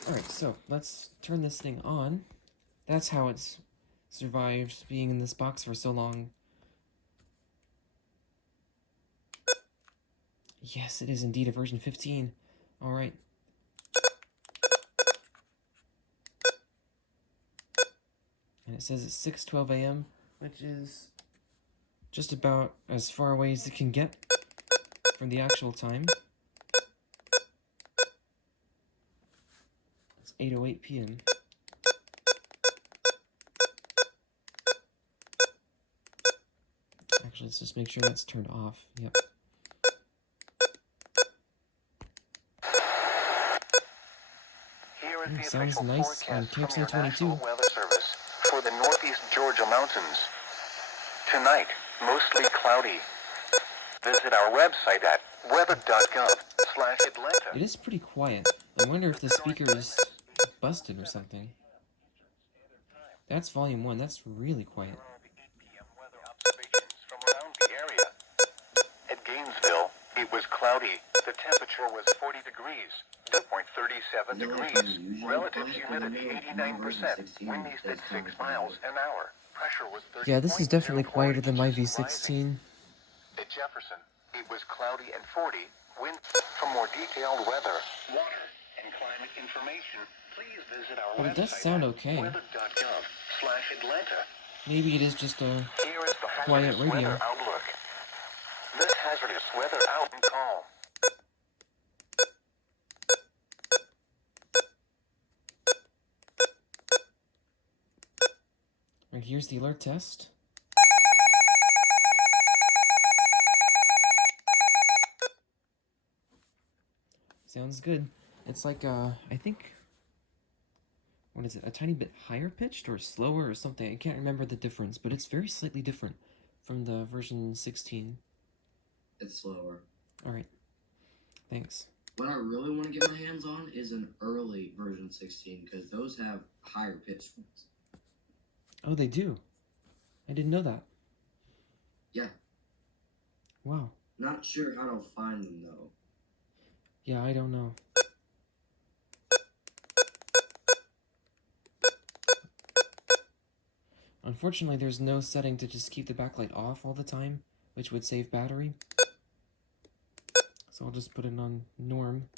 Alright, so let's turn this thing on. That's how it's survived being in this box for so long. Yes, it is indeed a version 15. Alright. It says it's 6:12 a.m., which is just about as far away as it can get from the actual time. It's 8:08 p.m. Actually, let's just make sure that's turned off. Yep. Here is the Sounds official nice on forecast from your KFC 22. National Weather Service for the northeast Georgia mountains. Tonight, mostly cloudy. Visit our website at weather.gov/Atlanta. It is pretty quiet. I wonder if the speaker is busted or something. That's volume 1. That's really quiet. The 8 p.m. weather observations from around the area. At Gainesville, it was cloudy. The temperature was 40 degrees. Dew point 37 degrees. Relative humidity 89%. Wind east at 6 miles an hour. Pressure was 30. Yeah, this is definitely quieter than my V16. At Jefferson, it was cloudy and 40. Wind. For more detailed weather, water, and climate information, please visit our But website it does sound okay. weather.gov/Atlanta. Maybe it is just a... Here is the Quiet hazardous radio. weather outlook. This hazardous weather out and call. Right, here's the alert test. Sounds good. It's like, I think... What is it? A tiny bit higher pitched or slower or something? I can't remember the difference, but it's very slightly different from the version 16. It's slower. Alright. Thanks. What I really want to get my hands on is an early version 16, because those have higher pitch ones. Oh, they do? I didn't know that. Yeah. Wow. Not sure how to find them, though. Yeah, I don't know. Unfortunately, there's no setting to just keep the backlight off all the time, which would save battery. So I'll just put it on norm.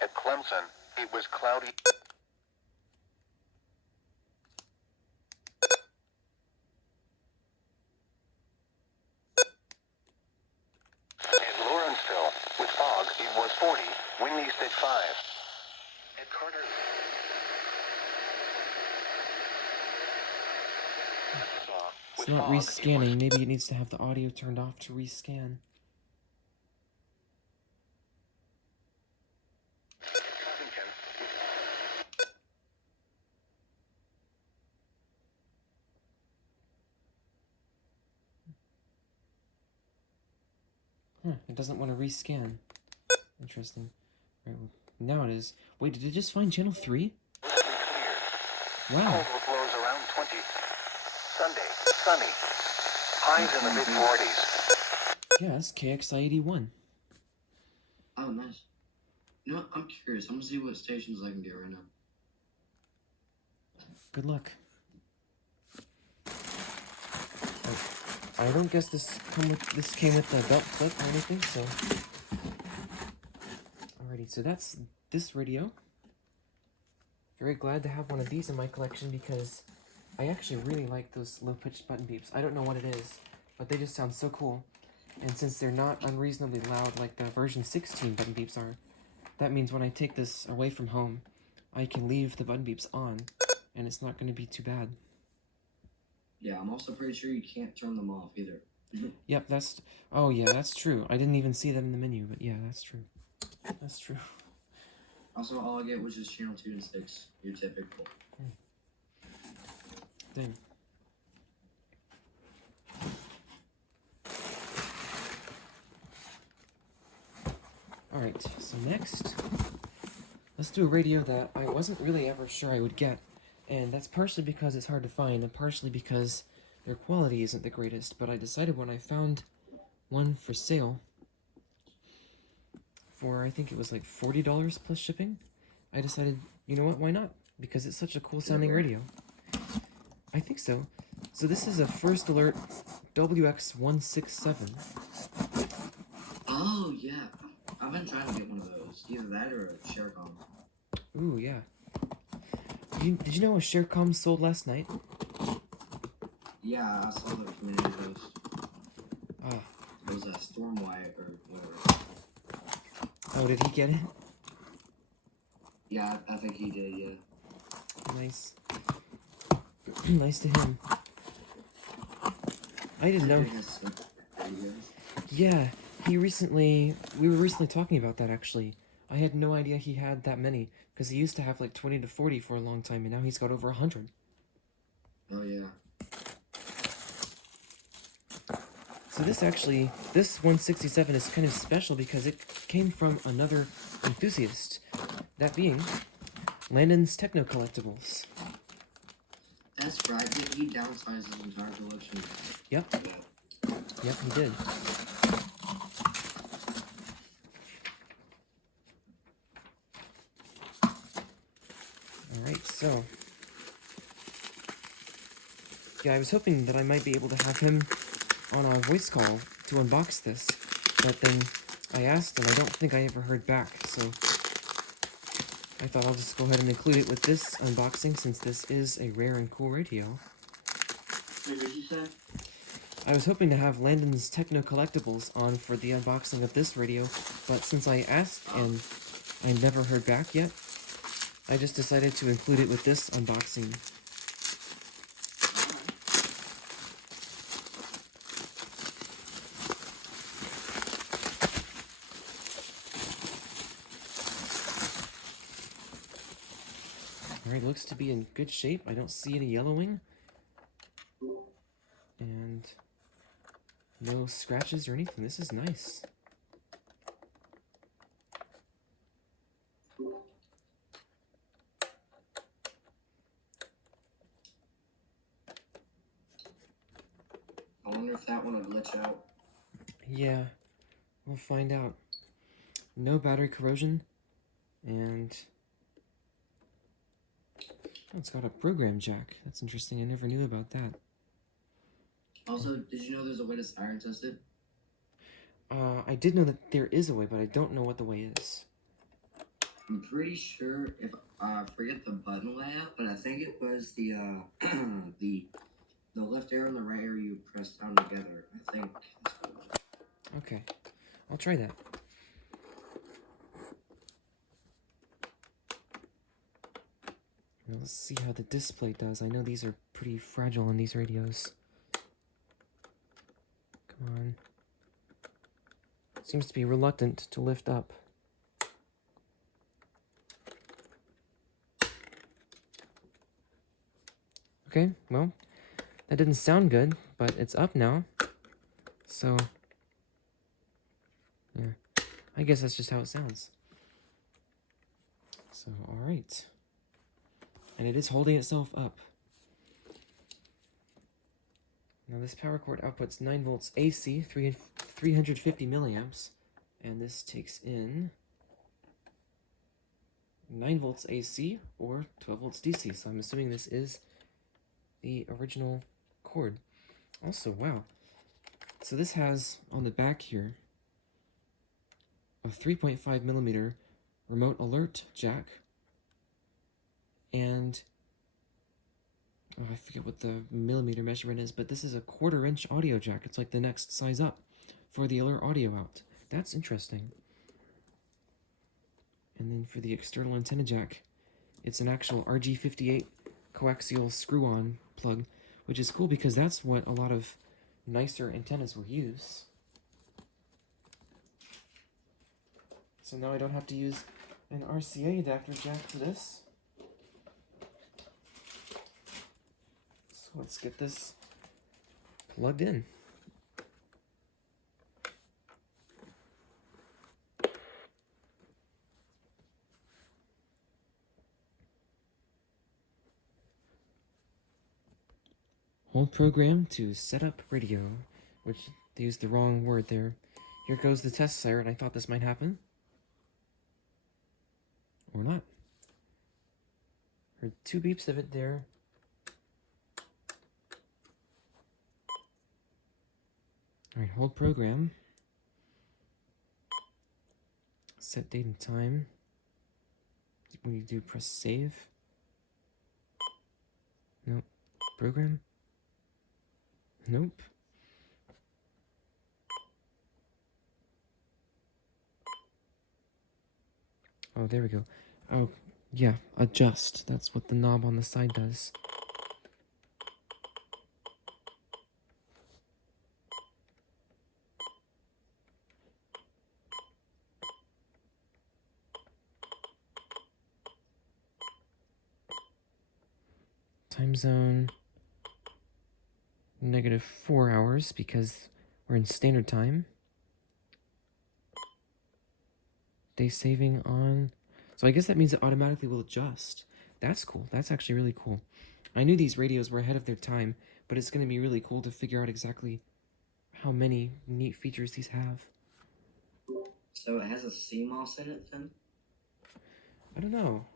At Clemson, it was cloudy. At Lawrenceville, with fog, it was 40. Wind east at 5. At Carter. It's not rescanning. Maybe it needs to have the audio turned off to rescan. It doesn't want to rescan. Interesting. Right, well, now it is. Wait, did it just find channel 3? Wow. Cold will blows around 20. Sunday, sunny. Highs in the mid-40s. Yeah, that's KXI81. Oh, nice. You know what? I'm curious. I'm gonna see what stations I can get right now. Good luck. I don't guess this came with the belt clip or anything, so... Alrighty, so that's this radio. Very glad to have one of these in my collection because I actually really like those low-pitched button beeps. I don't know what it is, but they just sound so cool. And since they're not unreasonably loud like the version 16 button beeps are, that means when I take this away from home, I can leave the button beeps on, and it's not going to be too bad. Yeah, I'm also pretty sure you can't turn them off either. Yep, that's... Oh, yeah, that's true. I didn't even see them in the menu, but yeah, that's true. That's true. Also, all I get was just channel 2 and 6. Your typical. Dang. Alright, so next, let's do a radio that I wasn't really ever sure I would get. And that's partially because it's hard to find, and partially because their quality isn't the greatest. But I decided when I found one for sale, for I think it was like $40 plus shipping, I decided, you know what, why not? Because it's such a cool sounding radio. I think so. So this is a First Alert WX167. Oh, yeah. I've been trying to get one of those. Either that or a Shercom. Ooh, yeah. Did you know a ShareCom sold last night? Yeah, I saw the community post. Ah. It was a Stormlight or whatever. Oh, did he get it? Yeah, I think he did, yeah. Nice. Nice to him. I didn't know. Yeah, we were recently talking about that actually. I had no idea he had that many, because he used to have like 20 to 40 for a long time, and now he's got over 100. Oh, yeah. So this 167 is kind of special because it came from another enthusiast, that being Landon's Techno Collectibles. That's right, he downsized his entire collection. Yep. Yeah. Yep, he did. Alright, so... yeah, I was hoping that I might be able to have him on a voice call to unbox this, but then I asked and I don't think I ever heard back, so I thought I'll just go ahead and include it with this unboxing since this is a rare and cool radio. Wait, what did you say? I was hoping to have Landon's Techno Collectibles on for the unboxing of this radio, but since I asked and I never heard back yet, I just decided to include it with this unboxing. Alright, looks to be in good shape. I don't see any yellowing. And no scratches or anything. This is nice. I wonder if that one will glitch out. Yeah, we'll find out. No battery corrosion, and oh, it's got a program jack. That's interesting. I never knew about that. Also, did you know there's a way to siren test it? I did know that there is a way, but I don't know what the way is. I'm pretty sure if I forget the button layout, but I think it was the the left arrow and the right arrow you press down together. I think that's what it was. Okay, I'll try that. Now let's see how the display does. I know these are pretty fragile on these radios. Come on. Seems to be reluctant to lift up. Okay, well, that didn't sound good, but it's up now. So, yeah, I guess that's just how it sounds. So, alright. And it is holding itself up. Now this power cord outputs 9 volts AC, 350 milliamps, and this takes in 9 volts AC or 12 volts DC, so I'm assuming this is the original cord. Also, wow. So this has, on the back here, a 3.5 millimeter remote alert jack, and oh, I forget what the millimeter measurement is, but this is a 1/4 inch audio jack. It's like the next size up for the alert audio out. That's interesting. And then for the external antenna jack, it's an actual RG58 coaxial screw-on plug, which is cool because that's what a lot of nicer antennas will use. So now I don't have to use an RCA adapter jack for this. So let's get this plugged in. Hold program to set up radio, which they used the wrong word there. Here goes the test siren. I thought this might happen. Or not. Heard 2 beeps of it there. Alright, hold program. Set date and time. When you do, press save. program? Nope. Oh, there we go. Oh, yeah, adjust. That's what the knob on the side does. Time zone, -4 hours because we're in standard time. Day saving on, so I guess that means it automatically will adjust. That's cool. That's actually really cool. I knew these radios were ahead of their time, but it's going to be really cool to figure out exactly how many neat features these have. So it has a CMOS in it then? I don't know.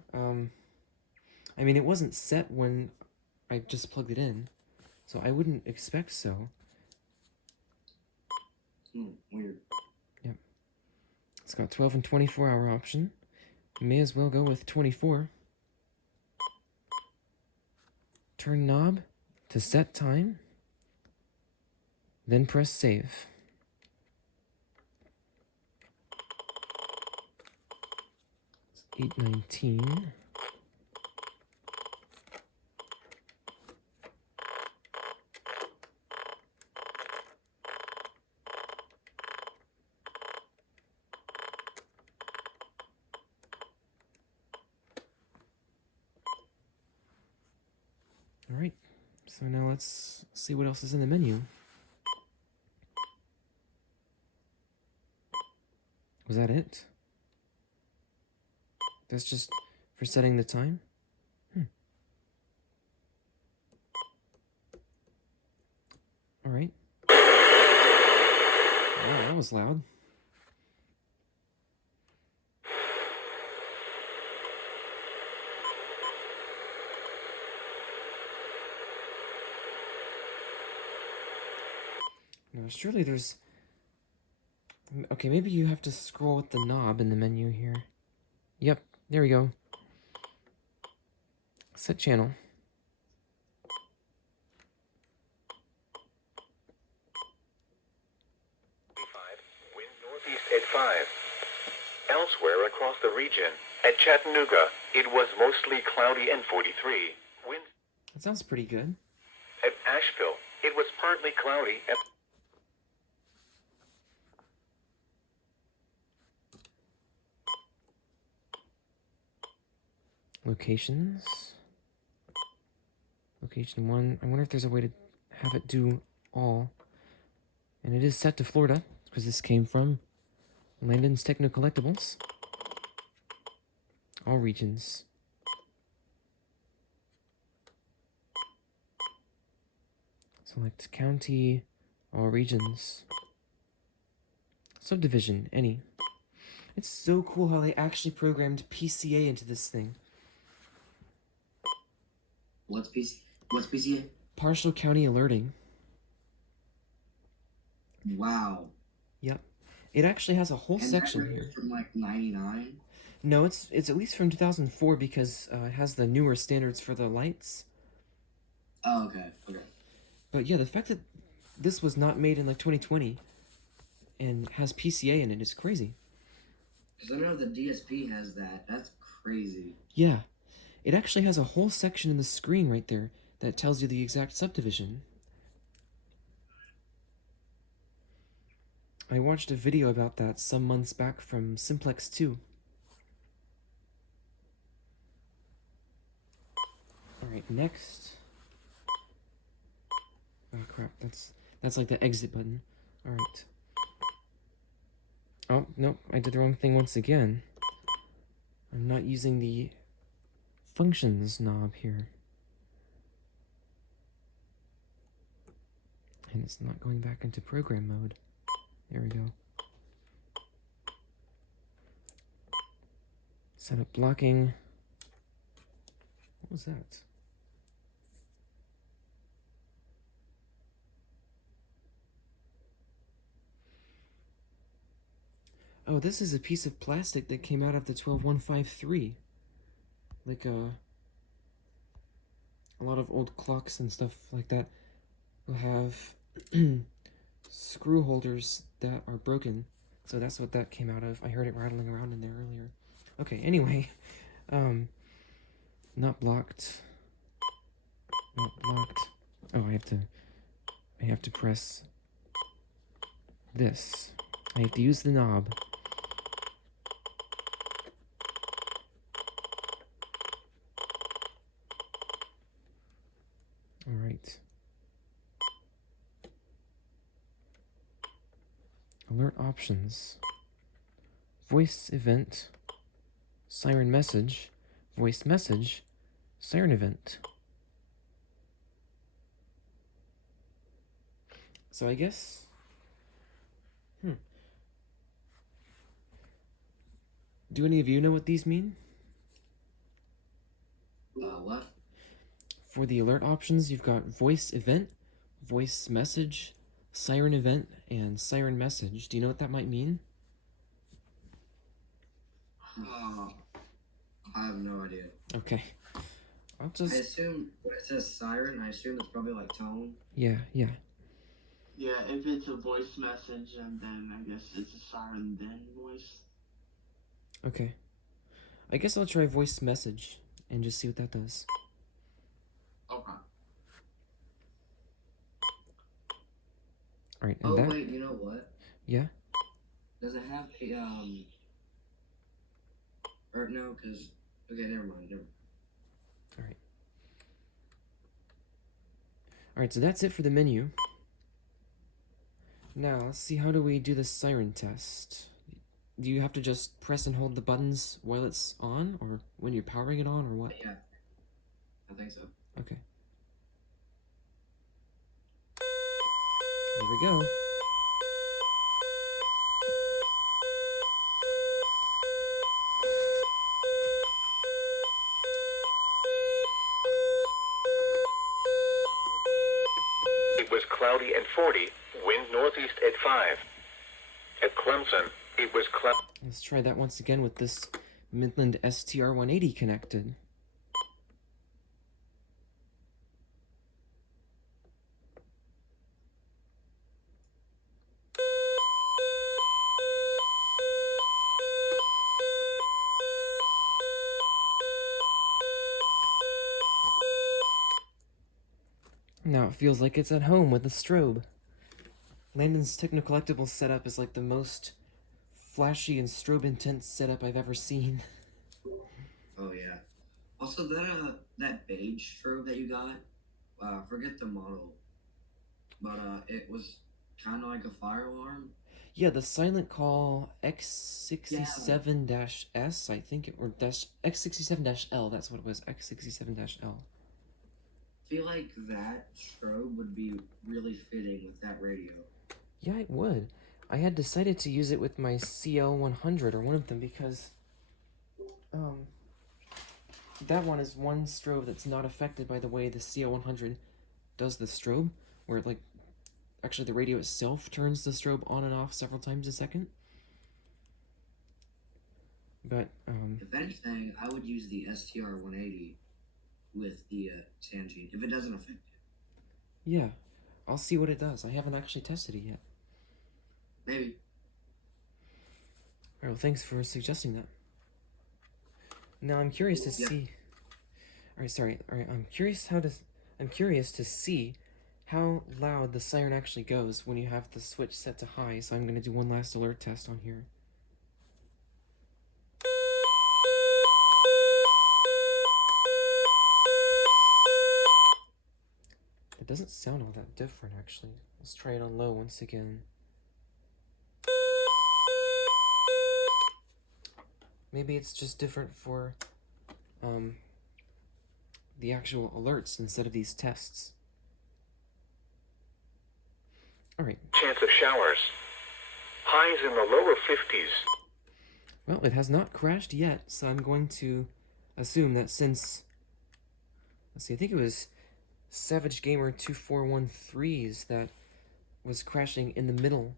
I mean, it wasn't set when I just plugged it in, so I wouldn't expect so. Weird. Yep. It's got 12 and 24 hour option. May as well go with 24. Turn knob to set time, then press save. It's 8:19. Alright, so now let's see what else is in the menu. Was that it? That's just for setting the time? Alright. Wow, that was loud. No, surely there's... Okay, maybe you have to scroll with the knob in the menu here. Yep, there we go. Set channel. Wind northeast at 5. Elsewhere across the region, at Chattanooga, it was mostly cloudy and 43. Wind. That sounds pretty good. At Asheville, it was partly cloudy and... Locations. Location 1. I wonder if there's a way to have it do all. And it is set to Florida, because this came from Landon's Techno Collectibles. All regions. Select county, all regions. Subdivision, any. It's so cool how they actually programmed PCA into this thing. What's PCA? Partial county alerting. Wow. Yep. It actually has a whole And section that here. from like 99? No, it's at least from 2004 because it has the newer standards for the lights. Oh, okay. Okay. But yeah, the fact that this was not made in like 2020 and has PCA in it is crazy. Because I know the DSP has that. That's crazy. Yeah. It actually has a whole section in the screen right there that tells you the exact subdivision. I watched a video about that some months back from Simplex 2. Alright, next. Oh crap, that's like the exit button. Alright. Oh, nope, I did the wrong thing once again. I'm not using the functions knob here. And it's not going back into program mode. There we go. Set up blocking. What was that? Oh, this is a piece of plastic that came out of the 12153. Like a a lot of old clocks and stuff like that will have screw holders that are broken. So that's what that came out of. I heard it rattling around in there earlier. Okay, anyway, not blocked. Not blocked. Oh, I have to press this. I have to use the knob. All right. Alert options. Voice event. Siren message. Voice message. Siren event. So I guess... Do any of you know what these mean? What? For the alert options, you've got voice event, voice message, siren event, and siren message. Do you know what that might mean? I have no idea. Okay. I'll I just... assume when it says siren, I assume it's probably like tone. Yeah. Yeah, if it's a voice message, and then I guess it's a siren, then voice. Okay. I guess I'll try voice message and just see what that does. Okay. Alright, and Oh that... wait, you know what? Yeah? Does it have a or no? Cause okay, never mind. Alright, so that's it for the menu. Now, let's see, how do we do the siren test? Do you have to just press and hold the buttons while it's on, or when you're powering it on, or what? Yeah, I think so. Okay. There we go. It was cloudy and 40, wind northeast at 5. At Clemson, it was cloudy. Let's try that once again with this Midland STR-180 connected. Now it feels like it's at home with a strobe. Landon's Techno-Collectibles setup is like the most flashy and strobe intense setup I've ever seen. Oh yeah. Also, that beige strobe that you got, forget the model, but it was kind of like a fire alarm. Yeah, the Silent Call X67-S, I think, or X67-L, that's what it was, X67-L. I feel like that strobe would be really fitting with that radio. Yeah, it would. I had decided to use it with my CL100, or one of them, because that one is one strobe that's not affected by the way the CL100 does the strobe, where it, like, actually the radio itself turns the strobe on and off several times a second. But, If anything, I would use the STR-180 with the Tangent, if it doesn't affect it. yeah, I'll see what it does. I haven't actually tested it yet. Maybe. Alright, well, thanks for suggesting that. Now I'm curious to see... Alright, I'm curious to see how loud the siren actually goes when you have the switch set to high, so I'm going to do one last alert test on here. It doesn't sound all that different, actually. Let's try it on low once again. Maybe it's just different for the actual alerts instead of these tests. Alright. Chance of showers. Highs in the lower 50s. Well, it has not crashed yet, so I'm going to assume that since... Let's see, I think it was Savage Gamer 2413's that was crashing in the middle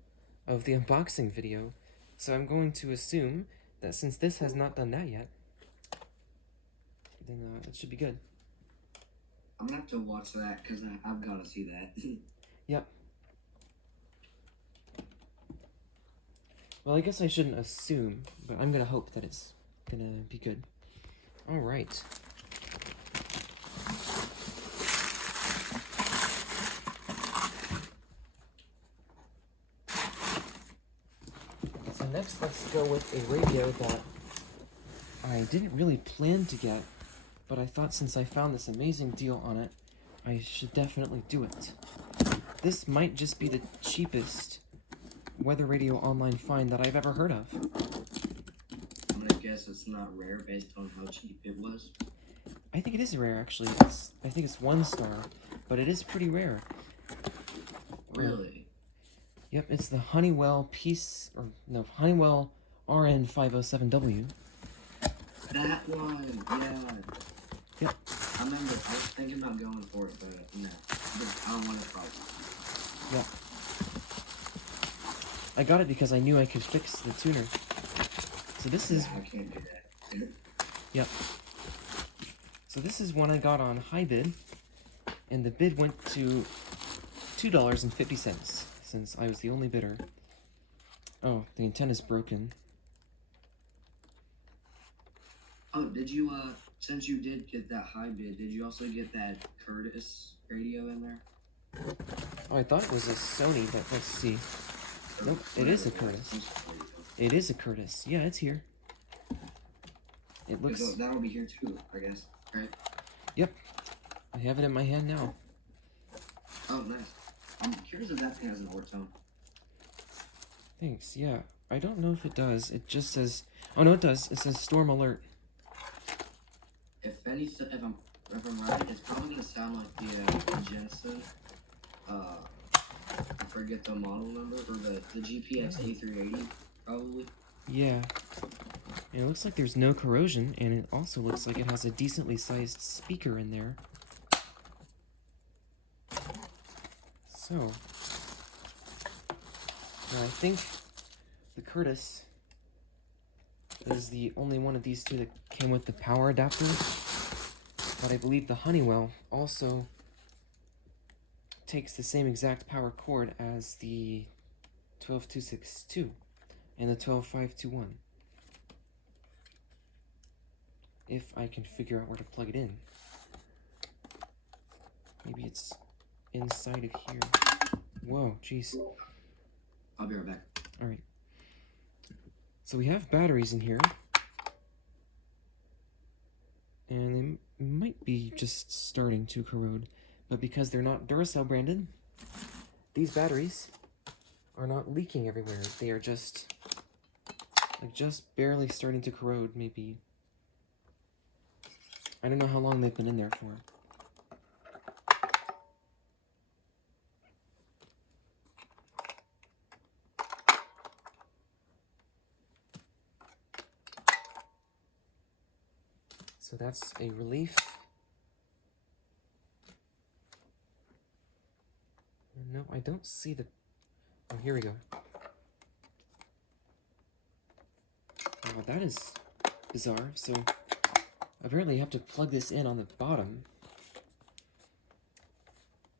of the unboxing video. So I'm going to assume that since this has not done that yet, then it should be good. I'm gonna have to watch that because I've got to see that. Yep. Well, I guess I shouldn't assume, but I'm gonna hope that it's gonna be good. Alright. So next, let's go with a radio that I didn't really plan to get, but I thought since I found this amazing deal on it, I should definitely do it. This might just be the cheapest weather radio online find that I've ever heard of. I'm gonna guess it's not rare based on how cheap it was. I think it is rare, actually. I think it's 1 star, but it is pretty rare. Really? Yep, it's the Honeywell Honeywell RN507W. That one, yeah. Yep. I remember, I was thinking about going for it, but no. I don't want to try it. Yep. I got it because I knew I could fix the tuner. So this is... I can't do that. Yep. So this is one I got on high bid, and the bid went to $2.50, since I was the only bidder. Oh, the antenna's broken. Oh, did you, since you did get that high bid, did you also get that Curtis radio in there? Oh, I thought it was a Sony, but let's see. Nope, it is a Curtis. It is a Curtis. Yeah, it's here. It looks... So that'll be here too, I guess, right? Yep. I have it in my hand now. Oh, nice. I'm curious if that thing has an overtone. Thanks, yeah. I don't know if it does. It just says... Oh, no, it does. It says Storm Alert. If I'm right, it's probably gonna sound like the Genesis. I forget the model number, or the GPX A380, probably. Yeah. And it looks like there's no corrosion, and it also looks like it has a decently sized speaker in there. So... Now, I think the Curtis is the only one of these two that came with the power adapter, but I believe the Honeywell also takes the same exact power cord as the 12262 and the 12521. If I can figure out where to plug it in. Maybe it's inside of here. Whoa, jeez. I'll be right back. Alright. So we have batteries in here. And they might be just starting to corrode. But because they're not Duracell branded, these batteries are not leaking everywhere. They are just barely starting to corrode, maybe. I don't know how long they've been in there for. So that's a relief. No, I don't see the... Oh, here we go. Oh, that is bizarre. So apparently you have to plug this in on the bottom.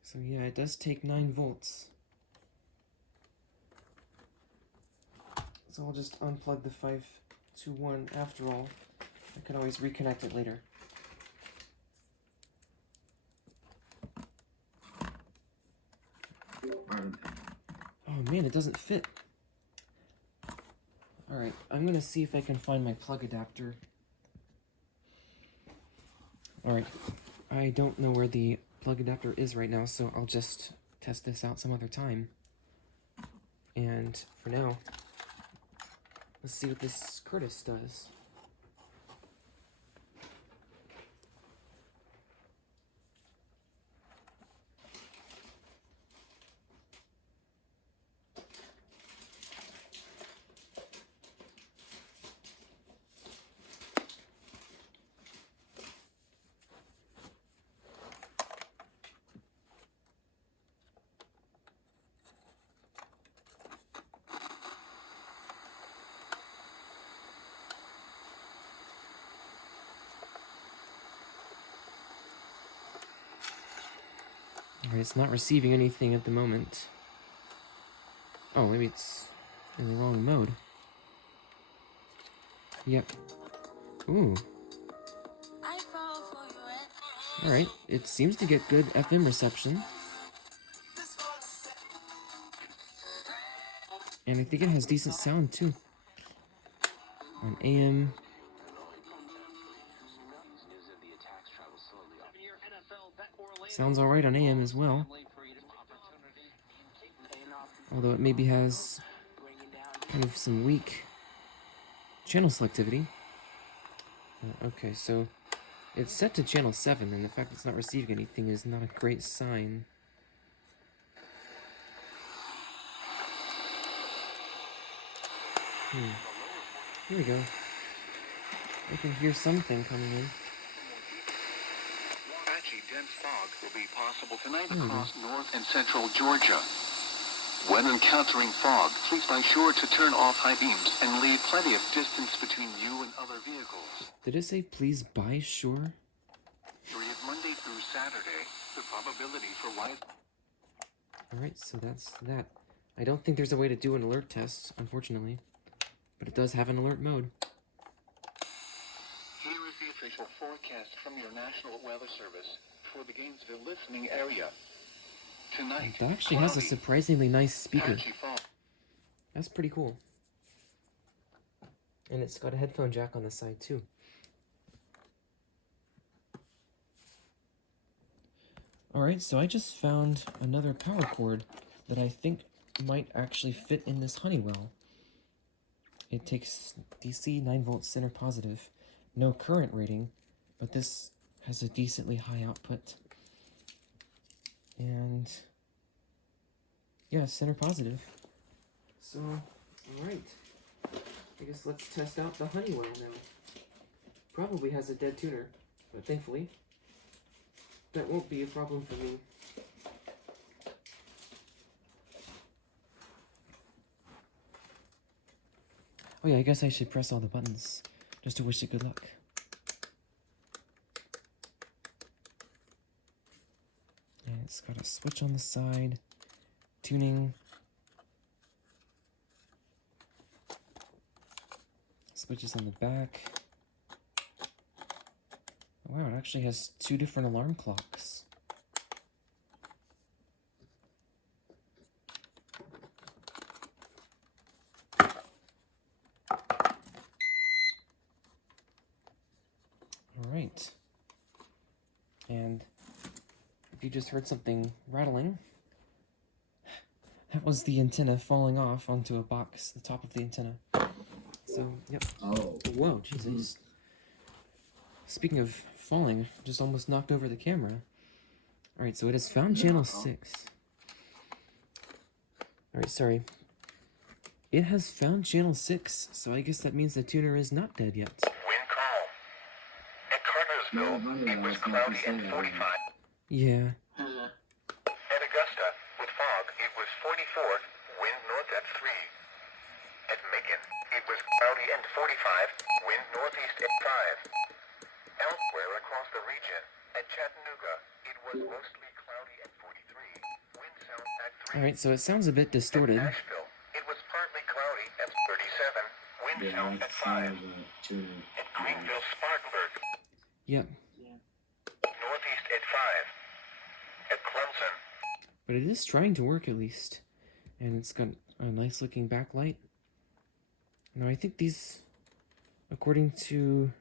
So yeah, it does take 9 volts. So I'll just unplug the 521 after all. I can always reconnect it later. Oh man, it doesn't fit. Alright, I'm gonna see if I can find my plug adapter. Alright, I don't know where the plug adapter is right now, so I'll just test this out some other time. And for now, let's see what this Curtis does. Alright, it's not receiving anything at the moment. Oh, maybe it's in the wrong mode. Yep. Ooh. Alright, it seems to get good FM reception. And I think it has decent sound too. On AM. Sounds alright on AM as well. Although it maybe has kind of some weak channel selectivity. Okay, so it's set to channel 7, and the fact it's not receiving anything is not a great sign. Here we go. I can hear something coming in. Patchy dense fog will be possible tonight across north and central Georgia. When encountering fog, please be sure to turn off high beams and leave plenty of distance between you and other vehicles. Did it say please buy sure? Period Monday through Saturday, the probability for light. Alright, so that's that. I don't think there's a way to do an alert test, unfortunately. But it does have an alert mode. Here is the official forecast from your National Weather Service for the Gainesville listening area. Tonight, It actually has a surprisingly nice speaker. patchy fog. That's pretty cool. And it's got a headphone jack on the side too. Alright, so I just found another power cord that I think might actually fit in this Honeywell. It takes DC 9V center positive. No current rating, but this has a decently high output. And yeah, center positive. So, alright. I guess let's test out the Honeywell now. Probably has a dead tuner, but thankfully, that won't be a problem for me. Oh yeah, I guess I should press all the buttons, just to wish it good luck. And it's got a switch on the side, tuning, switches on the back. Wow, it actually has 2 different alarm clocks. Alright. And if you just heard something rattling, that was the antenna falling off onto a box, the top of the antenna. So, yep. Oh. Whoa, Jesus. Speaking of falling, just almost knocked over the camera. Alright, so it has found channel 6. Alright, sorry. It has found channel 6, so I guess that means the tuner is not dead yet. Wind calm. At Cartersville, it was cloudy and 45. Yeah. At Augusta, with fog, it was 44, wind north at 3. At Macon, it was cloudy and 45, wind northeast at 5. Elsewhere across the region, at Chattanooga, it was mostly cloudy at 43, wind south at 3. Alright, so it sounds a bit distorted. At Nashville, it was partly cloudy at 37, wind south at 5. At Greenville, Spartanburg, Yep. northeast at 5. At Clemson, But it is trying to work at least. And it's got a nice looking backlight. Now I think these, according to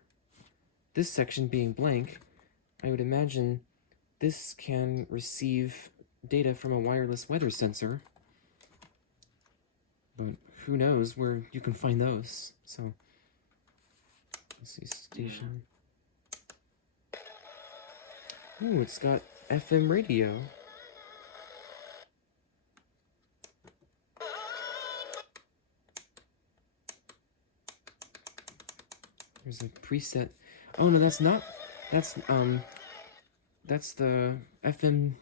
this section being blank, I would imagine this can receive data from a wireless weather sensor. But who knows where you can find those. So, let's see, station. Ooh, it's got FM radio. There's a preset. Oh no, that's not. That's the FM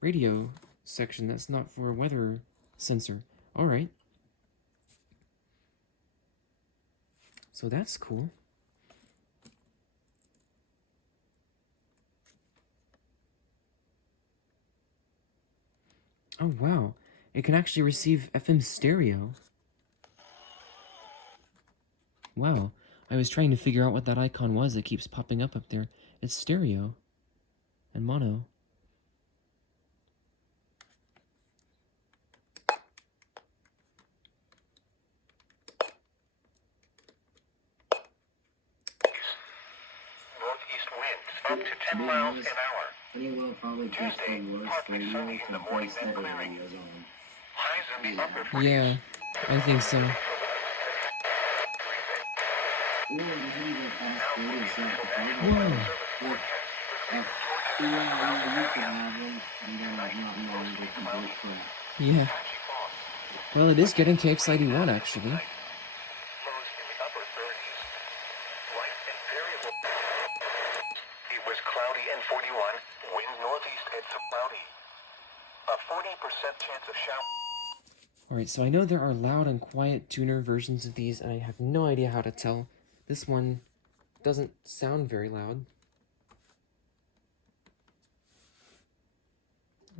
radio section. That's not for a weather sensor. All right. So that's cool. Oh, wow. It can actually receive FM stereo. Wow. I was trying to figure out what that icon was that keeps popping up there. It's stereo. And mono. Northeast winds up to 10 miles an hour. Honeywell probably picks the worst partly radio sunny in the to morning, base then their clearing. radios on. Highs in the upper 40s. Yeah, I think so. Or maybe they pass RadioShack Whoa. Yeah, you can have them, and then like not knowing they can do it crap. Yeah. Well, it is getting KX91, actually. Lows in the upper 30s. Light and variable. It was cloudy and 41. Winds northeast at some cloudy. A 40% chance of shower. Alright, so I know there are loud and quiet tuner versions of these, and I have no idea how to tell. This one doesn't sound very loud.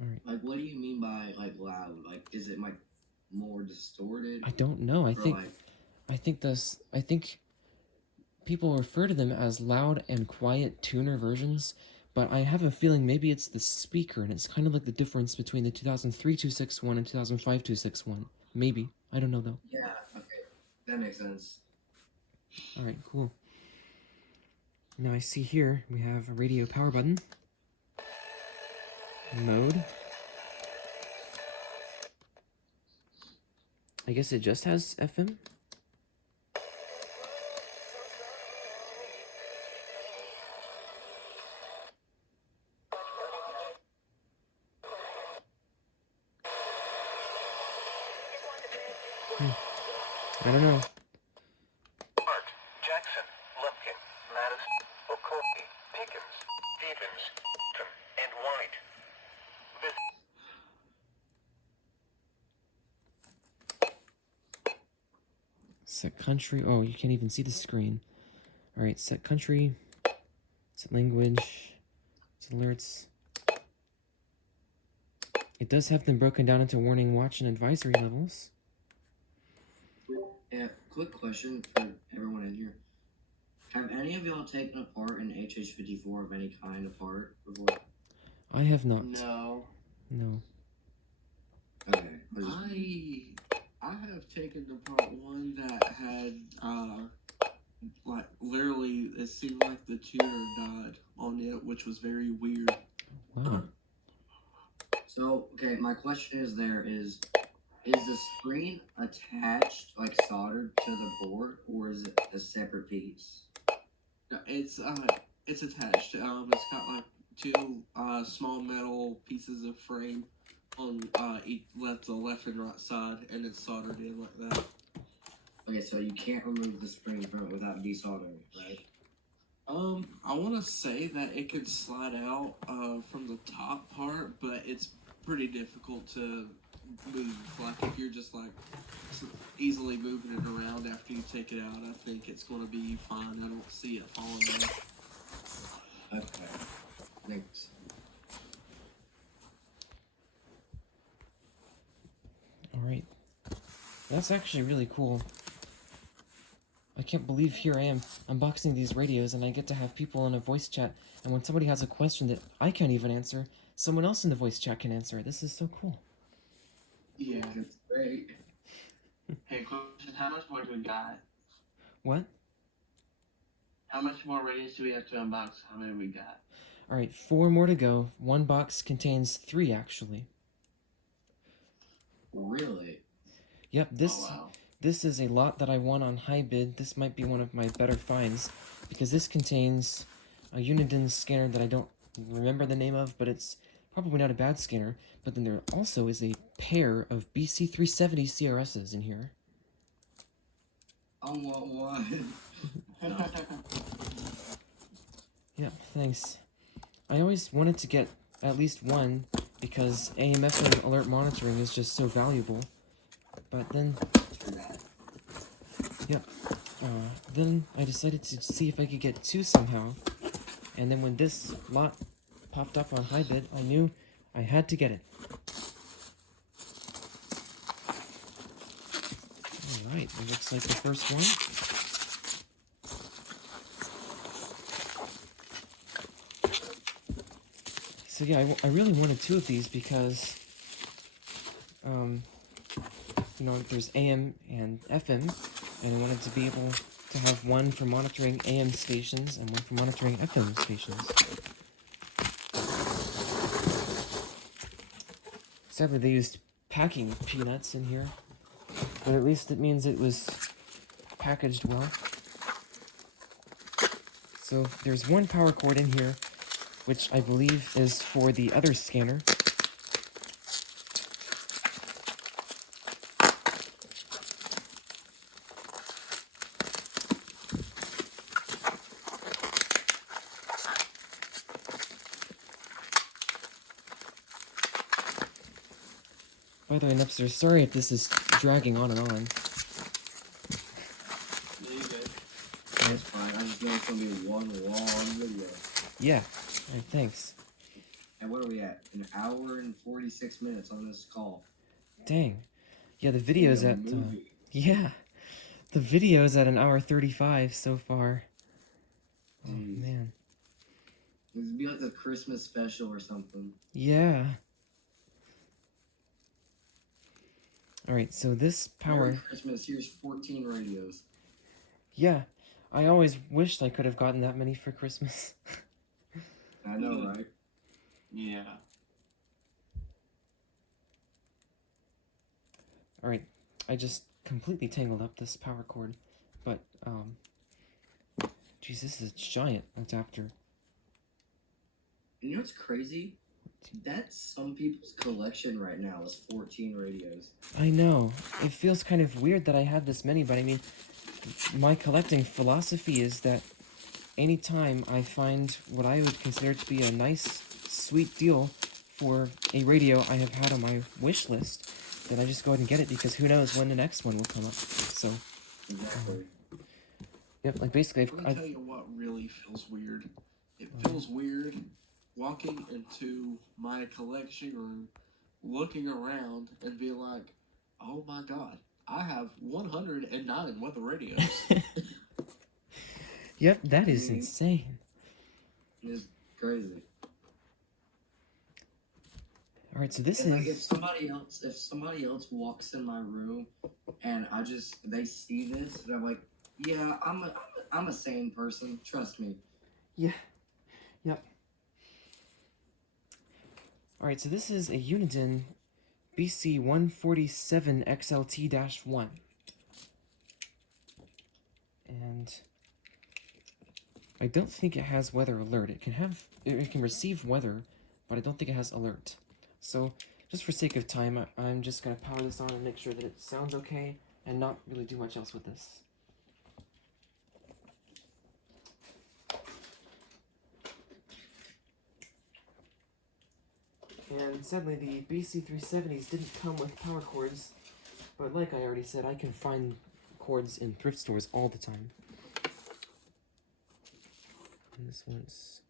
Alright. Like, what do you mean by like loud? Like, is it like more distorted? I don't know. I think Like, I think people refer to them as loud and quiet tuner versions, but I have a feeling maybe it's the speaker, and it's kind of like the difference between the 2003 261 and 2005 261. Maybe. I don't know though. yeah, okay, that makes sense. Alright, cool. Now I see here we have a radio power button. Mode. I guess it just has FM. I don't know. Hart, Jackson, Lumpkin, Madison, Okoye, Pickens, Stevens, and White. This Set country. Oh, you can't even see the screen. Alright, set country. Set language. Set alerts. It does have them broken down into warning, watch, and advisory levels. Yeah, quick question for everyone in here. Have any of y'all taken apart an HH54 of any kind apart before? I have not. No. No. Okay, I was just- I have taken apart one that had like literally it seemed like the tuner died on it, which was very weird. Wow. So, okay, my question is the screen attached, like soldered to the board, or is it a separate piece? No, it's attached. It's got like two small metal pieces of frame on the left and right side, and it's soldered in like that. Okay, so you can't remove the screen from it without desoldering it, right? I want to say that it can slide out from the top part, but it's pretty difficult to move. Like if you're just like easily moving it around after you take it out, I think it's going to be fine. I don't see it falling off. Okay, thanks. Alright. That's actually really cool. I can't believe here I am unboxing these radios and I get to have people in a voice chat, and when somebody has a question that I can't even answer, someone else in the voice chat can answer it. This is so cool. Yeah. It's great. Hey, question, how much more do we got? What? How much more radios do we have to unbox? How many we got? Alright, 4 more to go. One box contains 3 actually. Really? Yep, this Oh, wow. this is a lot that I won on high bid. This might be one of my better finds, because this contains a Uniden scanner that I don't remember the name of, but it's probably not a bad scanner. But then there also is a pair of BC370 CRSs in here. I want one. Yeah, thanks. I always wanted to get at least one, because AM/FM alert monitoring is just so valuable. But then, then I decided to see if I could get 2 somehow. And then when this lot popped up on high bid, I knew I had to get it. Alright, it looks like the first one. So yeah, I really wanted 2 of these because, you know, there's AM and FM, and I wanted to be able to have one for monitoring AM stations and one for monitoring FM stations. Sadly, they used packing peanuts in here, but at least it means it was packaged well. So there's one power cord in here, which I believe is for the other scanner. By the way, Nupster, sorry if this is dragging on and on. Yeah, you good. That's fine. I just know it's gonna be one long video. Yeah, alright, thanks. And what are we at? An hour and 46 minutes on this call. Dang. Yeah, the video's Yeah, at, movie. yeah. The video's at 1:35 so far. Oh, Jeez. man. It would be like a Christmas special or something. Yeah. Alright, so this power... Merry Christmas, here's 14 radios. Yeah, I always wished I could have gotten that many for Christmas. I know, right? Yeah. Alright, I just completely tangled up this power cord, but, geez, this is a giant adapter. You know what's crazy? That's some people's collection right now is 14 radios. I know, it feels kind of weird that I had this many, but I mean, my collecting philosophy is that anytime I find what I would consider to be a nice, sweet deal for a radio I have had on my wish list, then I just go ahead and get it, because who knows when the next one will come up. So, Exactly. yep, like basically, Let me tell you what really feels weird. It feels weird walking into my collection room, looking around, and be like, oh my god, I have 109 weather radios. Yep, that is insane. It's crazy. Alright, so this And like is... if somebody else walks in my room and they see this, and I'm like, yeah, I'm a sane person, trust me. Yeah. Yep. Alright, so this is a Uniden BC147XLT-1. And I don't think it has weather alert. It can receive weather, but I don't think it has alert. So, just for sake of time, I'm just going to power this on and make sure that it sounds okay, and not really do much else with this. And sadly, the BC370s didn't come with power cords, but like I already said, I can find cords in thrift stores all the time. And this one's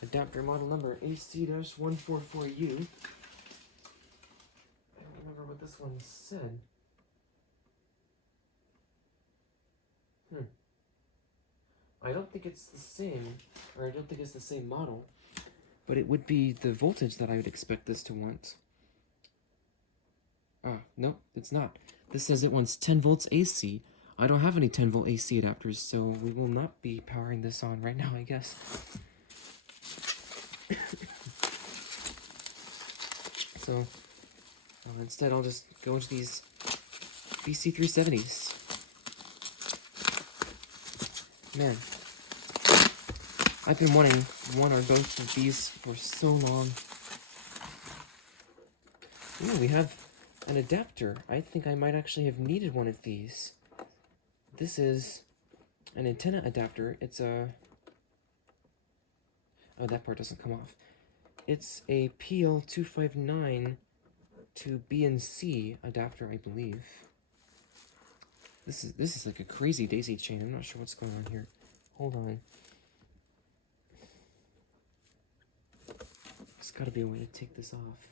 adapter model number AC-144U. I don't remember what this one said. I don't think it's the same, or I don't think it's the same model. But it would be the voltage that I would expect this to want. Ah, nope, it's not. This says it wants 10 volts AC. I don't have any 10 volt AC adapters, so we will not be powering this on right now, I guess. So, instead I'll just go into these BC370s. Man. I've been wanting one or both of these for so long. Ooh, we have an adapter. I think I might actually have needed one of these. This is an antenna adapter. It's a... Oh, that part doesn't come off. It's a PL259 to B and C adapter, I believe. This is like a crazy daisy chain. I'm not sure what's going on here. Hold on. There's gotta be a way to take this off.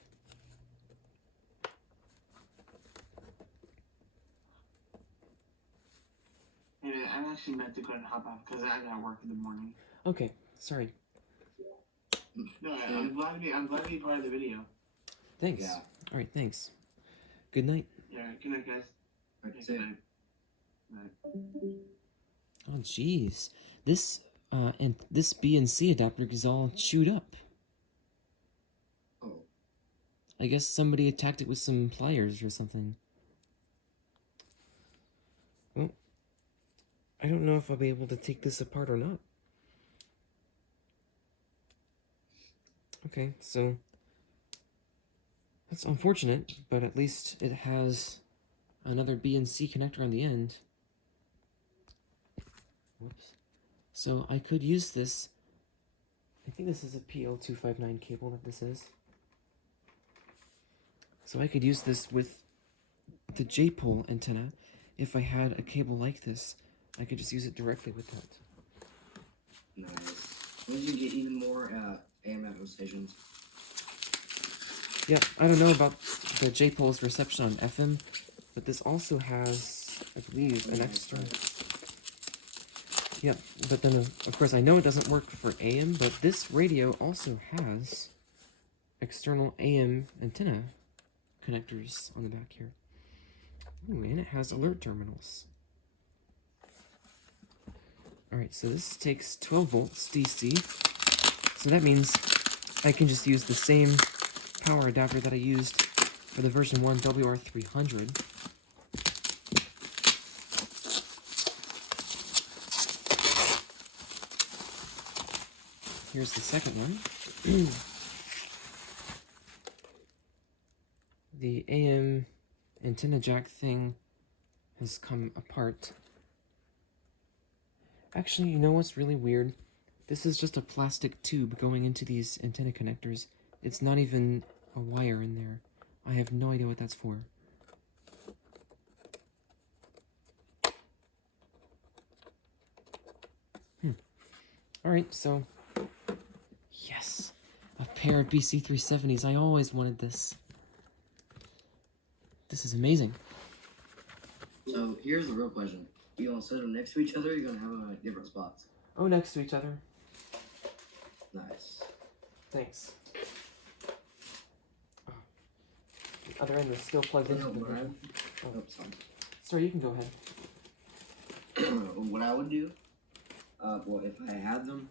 she meant to go and hop out because I gotta work in the morning. Okay, sorry. No, I'm glad you part of the video. Thanks. Yeah. All right, thanks. Good night. Yeah, good night, guys. That's Good it. night. Night. Oh, jeez. This and this B and C adapter is all chewed up. Oh. I guess somebody attacked it with some pliers or something. Well, I don't know if I'll be able to take this apart or not. Okay, so that's unfortunate, but at least it has another B and C connector on the end. Whoops. So I could use this. I think this is a PL259 cable that this is. So I could use this with the J-pole antenna. If I had a cable like this, I could just use it directly with that. Nice. When did you get even more AM FM stations? Yeah, I don't know about the J-pole's reception on FM, but this also has, I believe, an extra... Yeah, but then, of course, I know it doesn't work for AM, but this radio also has external AM antenna connectors on the back here. Ooh, and it has alert terminals. Alright, so this takes 12 volts DC, so that means I can just use the same power adapter that I used for the version 1 WR300. Here's the second one. The AM antenna jack thing has come apart. Actually, you know what's really weird? This is just a plastic tube going into these antenna connectors. It's not even a wire in there. I have no idea what that's for. Alright, so... Yes! A pair of BC370s. I always wanted this. This is amazing. So here's the real question: you gonna set them next to each other, or you gonna have them at different spots? Oh, next to each other. Nice. Thanks. Oh. The other end is still plugged into the version. Oh. Oops, sorry. Sorry, you can go ahead. What I would do, well, if I had them,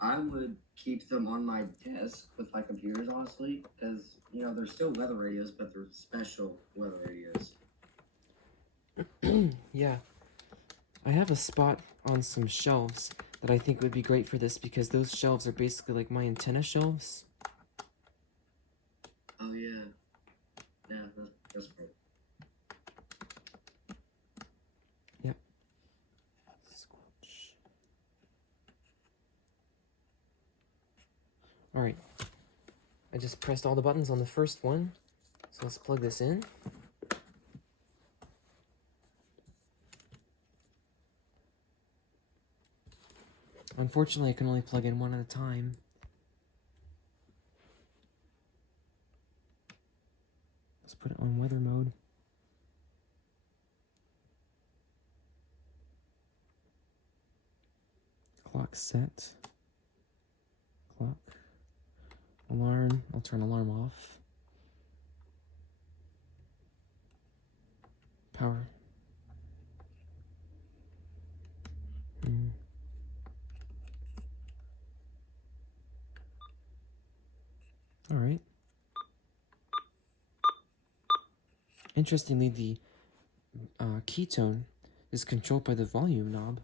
I would keep them on my desk with my computers, honestly, because, you know, they're still weather radios, but they're special weather radios. Yeah. I have a spot on some shelves that I think would be great for this because those shelves are basically like my antenna shelves. Oh, yeah. Yeah, that's great. Yep. Alright. I just pressed all the buttons on the first one. So let's plug this in. Unfortunately, I can only plug in one at a time. Let's put it on weather mode. Clock set. Clock. Alarm. I'll turn alarm off. Power. Alright. Interestingly, the ketone is controlled by the volume knob.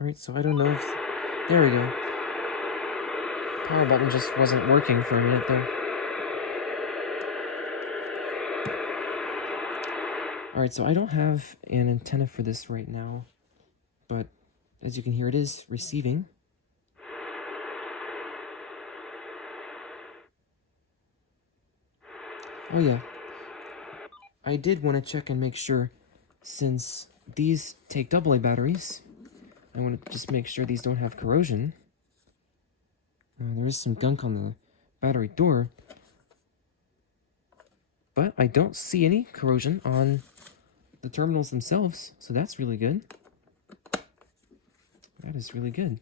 Alright, so I don't know if... There we go. Power button just wasn't working for a minute there. Alright, so I don't have an antenna for this right now, but as you can hear, it is receiving. Oh yeah, I did want to check and make sure, since these take AA batteries, I want to just make sure these don't have corrosion. There is some gunk on the battery door, but I don't see any corrosion on the terminals themselves, so that's really good. That is really good.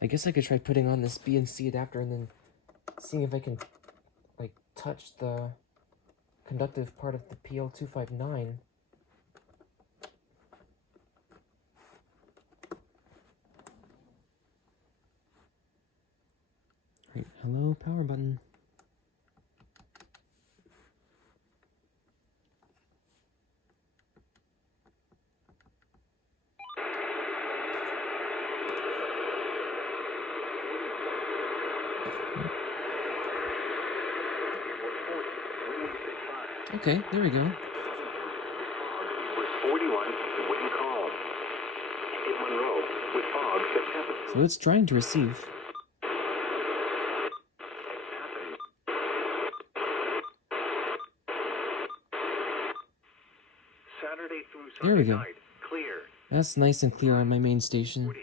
I guess I could try putting on this BNC adapter and then seeing if I can, like, touch the conductive part of the PL259. Right, hello, power button. Okay, there we go. It was 41, wind calm. Hit Monroe with fog at 7. So it's trying to receive. Saturday through There we Sunday go. night, clear. That's nice and clear on my main station. 40s.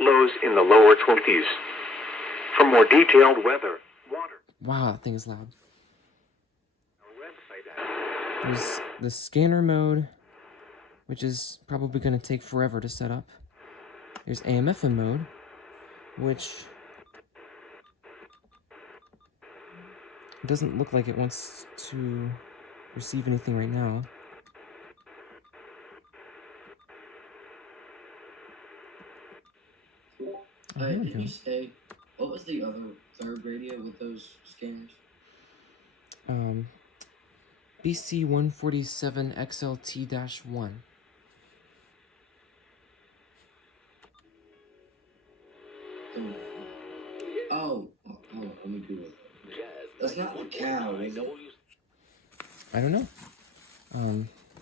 Lows in the lower 20s. For more detailed weather, water. Wow, that thing is loud. Our website at There's the scanner mode, which is probably going to take forever to set up. There's AM/FM mode, which doesn't look like it wants to receive anything right now. Oh, here we Did go. you say, what was the other third radio with those scanners? BC147 XLT-1. Oh, let me Google it. That's not a cow, is it? I don't know.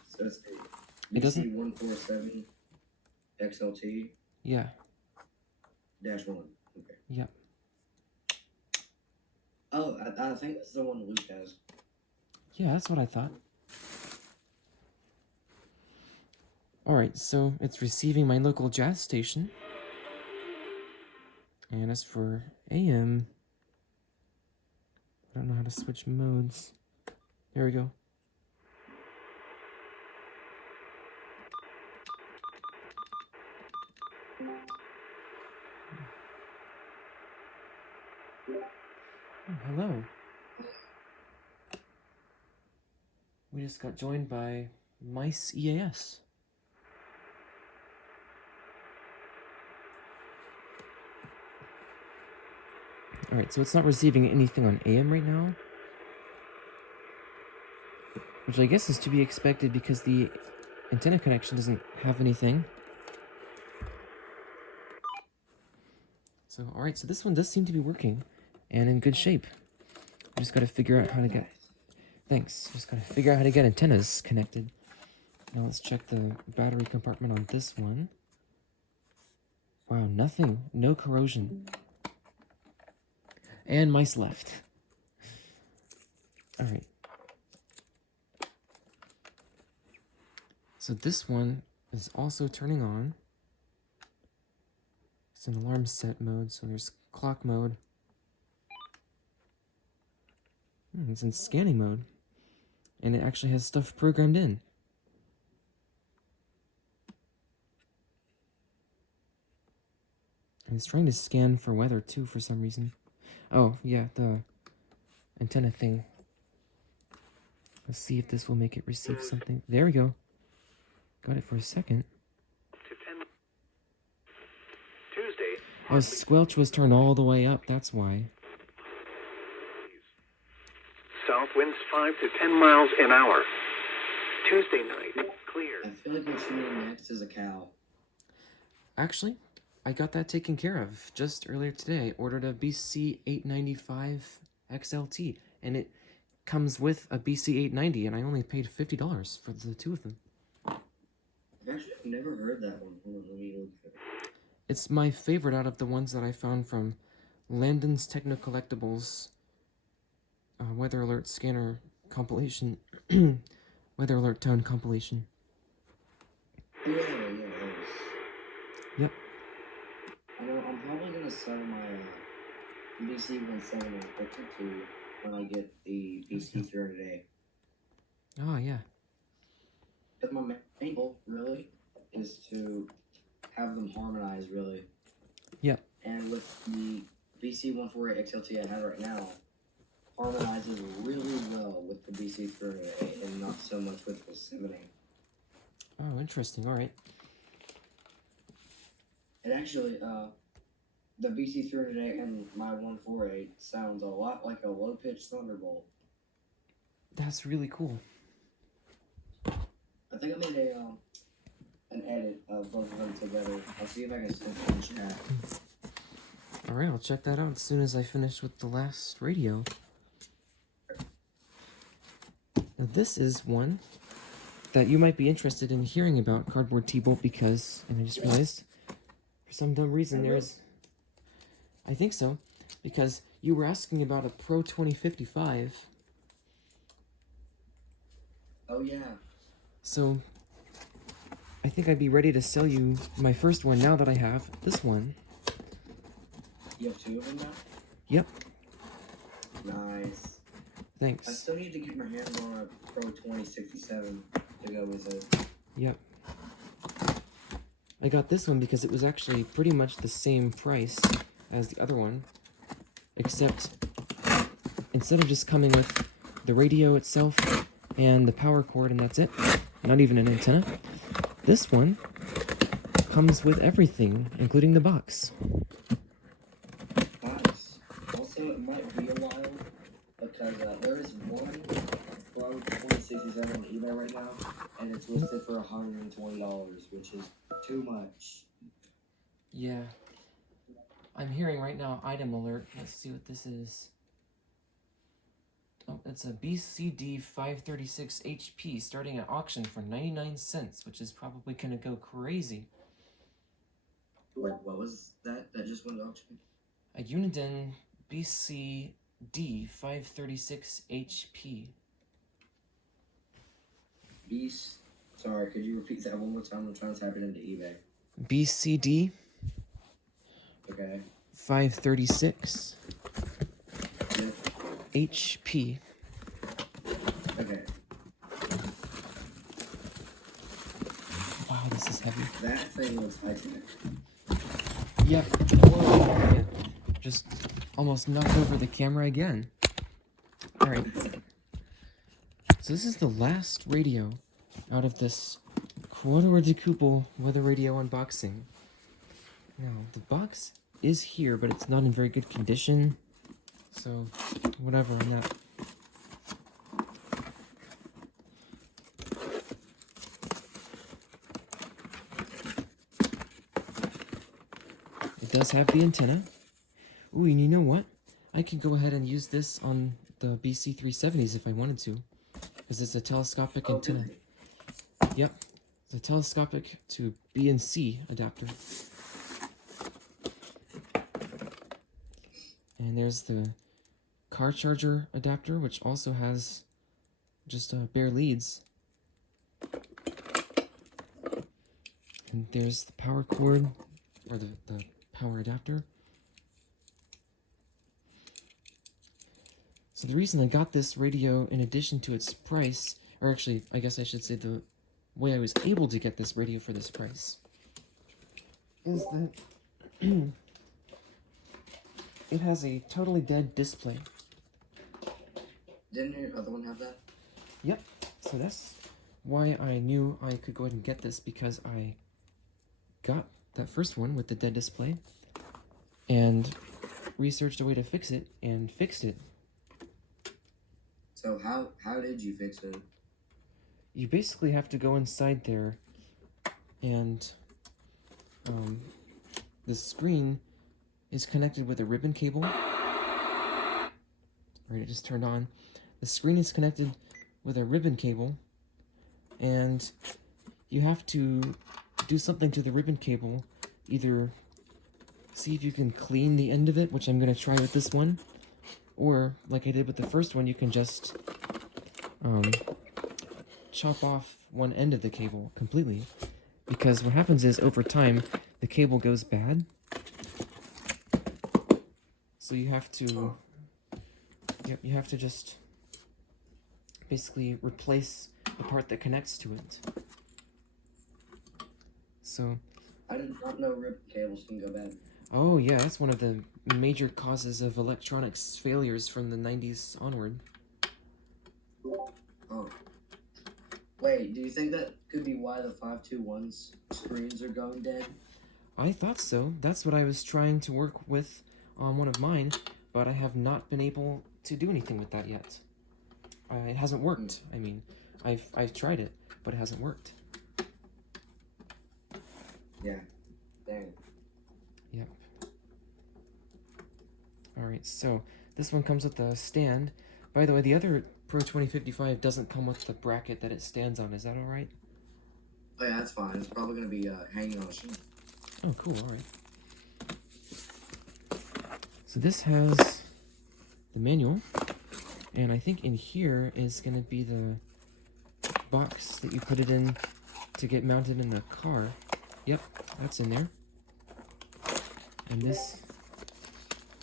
So that's It doesn't- BC147 XLT Yeah. -1. Okay. Yep. Oh, I think that's the one Luke has. Yeah, that's what I thought. Alright, so it's receiving my local jazz station. And as for AM, I don't know how to switch modes. There we go. Oh, hello. We just got joined by Mice EAS. Alright, so it's not receiving anything on AM right now. Which I guess is to be expected because the antenna connection doesn't have anything. So, alright, so this one does seem to be working and in good shape. I just gotta figure out how to get... Thanks. Just gotta figure out how to get antennas connected. Now let's check the battery compartment on this one. Wow, nothing. No corrosion. And mice left. Alright. So this one is also turning on. It's in alarm set mode, so there's clock mode. It's in scanning mode. And it actually has stuff programmed in. And it's trying to scan for weather too for some reason. Oh, yeah, the antenna thing. Let's see if this will make it receive something. There we go. Got it for a second. to 10. Tuesday. Oh, squelch was turned all the way up, that's why. South winds 5 to 10 miles an hour. Tuesday night, clear. I feel like what you need next is a cow. Actually, I got that taken care of just earlier today. I ordered a BC895 XLT, and it comes with a BC890, and I only paid $50 for the two of them. I've actually never heard that one. Hold on, let me look at it. It's my favorite out of the ones that I found from Landon's Techno Collectibles Weather Alert Scanner compilation. Weather Alert Tone compilation. Yeah. Yep. I know I'm probably gonna sell my BC-170 XL2 when I get the BC-300A. Oh, yeah. Because my main goal, really, is to have them harmonize, really. Yep. And with the BC-148 XLT I have right now, harmonizes really well with the BC-300A and not so much with the 70. Oh, interesting. All right. And actually, the BC-300A and my 148 sounds a lot like a low-pitched Thunderbolt. That's really cool. I think I made an edit of both of them together. I'll see if I can send it in chat. All right, I'll check that out as soon as I finish with the last radio. Now, this is one that you might be interested in hearing about, Cardboard T-Bolt, because, and I just realized, for some dumb reason, there's, I think so, because you were asking about a Pro-2055. Oh, yeah. So, I think I'd be ready to sell you my first one now that I have this one. You have two of them now? Yep. Nice. Thanks. I still need to get my hands on a Pro-2067 to go with it. Yep. I got this one because it was actually pretty much the same price as the other one, except instead of just coming with the radio itself and the power cord and that's it, not even an antenna, this one comes with everything, including the box. Nice. Also, it might be a while because there is one Pro 2067 on eBay right now, and it's listed for $120, which is too much. Yeah. I'm hearing right now item alert. Let's see what this is. Oh, it's a BCD 536 HP starting at auction for 99 cents, which is probably gonna go crazy. Wait, what was that? That just went to auction? A Uniden BCD 536 HP. Beast. Sorry, could you repeat that one more time? I'm trying to type it into eBay. BCD Okay. 536 Yep. HP. Okay. Wow, this is heavy. That thing looks high-tech. Yep. Whoa. Yeah. Just almost knocked over the camera again. Alright. So this is the last radio out of this QUINDECUPLE weather radio unboxing. Now, the box is here, but it's not in very good condition. So, whatever on that. It does have the antenna. Ooh, and you know what? I could go ahead and use this on the BC-370s if I wanted to. Because it's a telescopic antenna. Really? Yep. It's a telescopic to B and C adapter. And there's the car charger adapter, which also has just bare leads. And there's the power cord, or the power adapter. So the reason I got this radio, in addition to its price, or actually, I guess I should say the way I was able to get this radio for this price, is that it has a totally dead display. Didn't your other one have that? Yep, so that's why I knew I could go ahead and get this, because I got that first one with the dead display and researched a way to fix it and fixed it. So how did you fix it? You basically have to go inside there and the screen is connected with a ribbon cable. Right, it just turned on. The screen is connected with a ribbon cable, and you have to do something to the ribbon cable. Either see if you can clean the end of it, which I'm going to try with this one, or like I did with the first one, you can just chop off one end of the cable completely. Because what happens is, over time, the cable goes bad. So you have to, yep, you have to just basically replace the part that connects to it. So, I did not know ribbon cables can go bad. oh yeah, that's one of the major causes of electronics failures from the 90s onward. Oh. Wait, do you think that could be why the 521's screens are going dead? I thought so. That's what I was trying to work with on one of mine, but I have not been able to do anything with that yet. It hasn't worked. I mean, I've tried it, but it hasn't worked. Yeah. Dang. Yep. Alright, so this one comes with a stand. By the way, the other Pro-2055 doesn't come with the bracket that it stands on. Is that alright? Oh yeah, that's fine. It's probably going to be hanging on a shelf. Oh, cool, alright. So this has the manual, and I think in here is going to be the box that you put it in to get mounted in the car. Yep, that's in there. And this,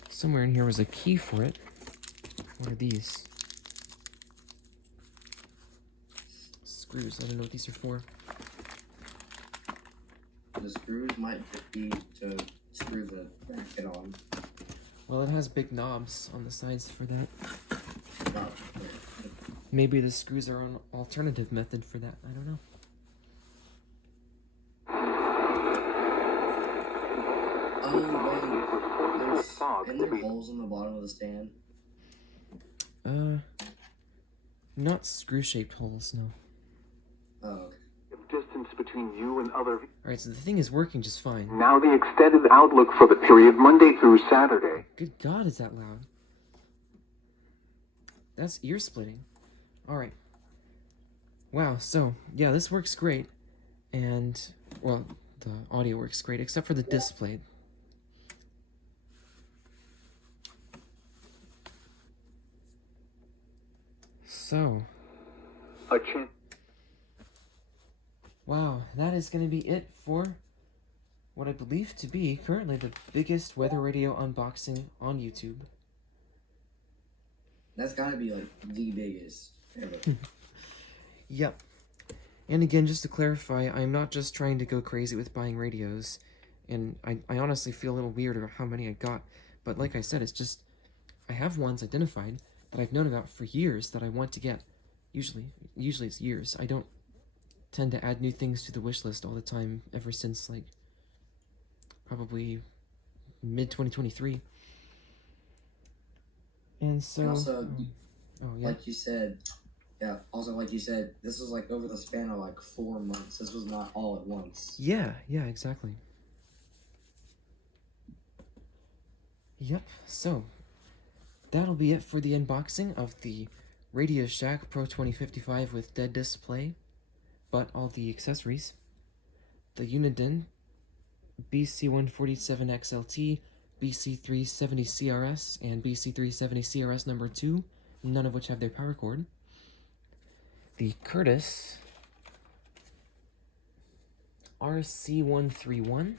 somewhere in here was a key for it. What are these? Screws, I don't know what these are for. The screws might be to screw the bracket on. Well, it has big knobs on the sides for that. Oh, Maybe the screws are an alternative method for that. I don't know. Oh, wait. Isn't there holes in the bottom of the stand? Not screw-shaped holes, no. Oh, okay. Distance between you and other. Alright, so the thing is working just fine. Now the extended outlook for the period Monday through Saturday. Good God, is that loud? That's ear-splitting. Alright. Wow, so, yeah, this works great. And, well, the audio works great, except for the display. So, wow, that is going to be it for what I believe to be currently the biggest weather radio unboxing on YouTube. That's gotta be like the biggest ever. Yep. And again, just to clarify, I'm not just trying to go crazy with buying radios, and I honestly feel a little weird about how many I got, but like I said, it's just, I have ones identified that I've known about for years that I want to get. Usually it's years. I don't tend to add new things to the wish list all the time ever since, like, probably mid-2023. And so... Also, oh, yeah. like you said, this was like over the span of like 4 months. This was not all at once. Yeah, exactly. Yep, so that'll be it for the unboxing of the RadioShack PRO-2055 with dead display, but all the accessories. The Uniden BC147XLT, BC370CRS, and BC370CRS number 2, none of which have their power cord. The Curtis RC131.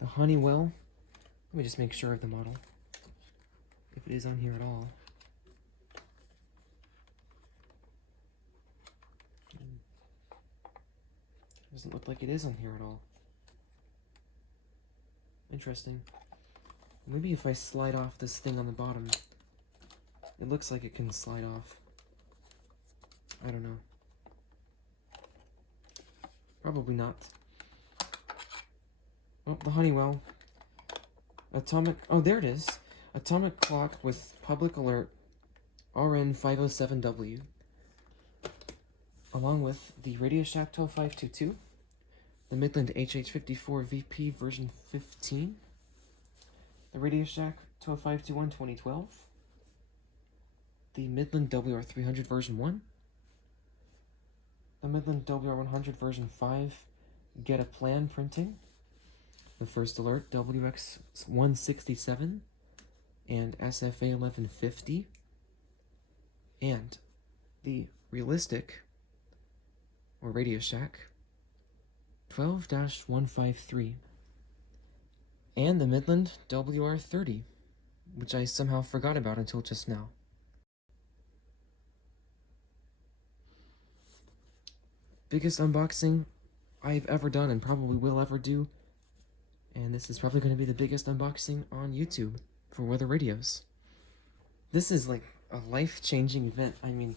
The Honeywell. Let me just make sure of the model, if it is on here at all. Doesn't look like it is on here at all. Interesting. Maybe if I slide off this thing on the bottom, it looks like it can slide off. I don't know. Probably not. Oh, the Honeywell. Atomic, oh there it is. Atomic clock with public alert RN507W. Along with the RadioShack 12522. The Midland HH54VP version 15. The RadioShack 12521 2012. The Midland WR300 version 1. The Midland WR100 version 5 Get a Plan printing. The First Alert WX167 and SFA 1150. And the Realistic, or RadioShack, 12-153, and the Midland WR-30, which I somehow forgot about until just now. Biggest unboxing I've ever done and probably will ever do, and this is probably going to be the biggest unboxing on YouTube for weather radios. This is like a life-changing event. I mean,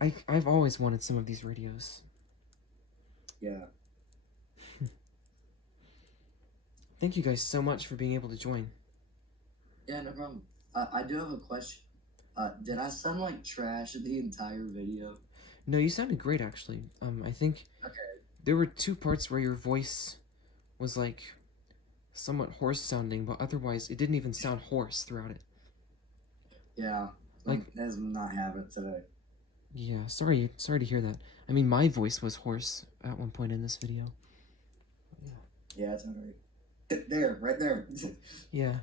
I've always wanted some of these radios. Yeah. Thank you guys so much for being able to join. Yeah, no problem. I do have a question. Did I sound like trash the entire video? No, you sounded great actually. I think there were 2 parts where your voice was like somewhat hoarse sounding, but otherwise it didn't even sound hoarse throughout it. Yeah, Like, that's not having it today. Yeah, sorry to hear that. I mean, my voice was hoarse at one point in this video. Yeah, it's alright. There, right there. Yeah.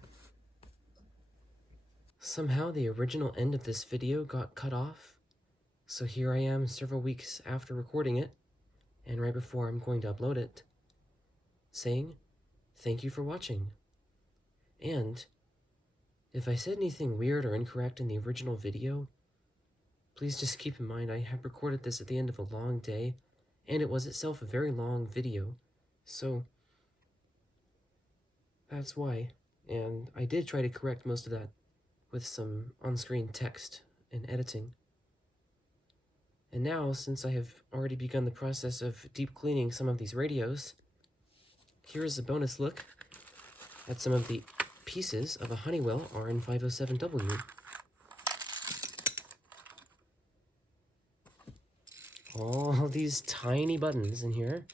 Somehow the original end of this video got cut off, so here I am several weeks after recording it, and right before I'm going to upload it, saying thank you for watching. And if I said anything weird or incorrect in the original video, please just keep in mind I have recorded this at the end of a long day, and it was itself a very long video, so that's why. And I did try to correct most of that with some on-screen text and editing. And now, since I have already begun the process of deep cleaning some of these radios, here is a bonus look at some of the pieces of a Honeywell RN507W. All these tiny buttons in here.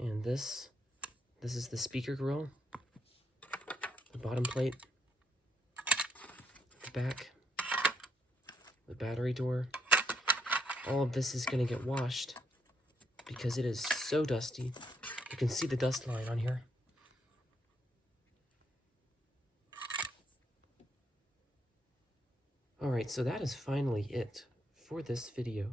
And this is the speaker grill, the bottom plate, the back, the battery door. All of this is going to get washed because it is so dusty. You can see the dust line on here. Alright, so that is finally it for this video.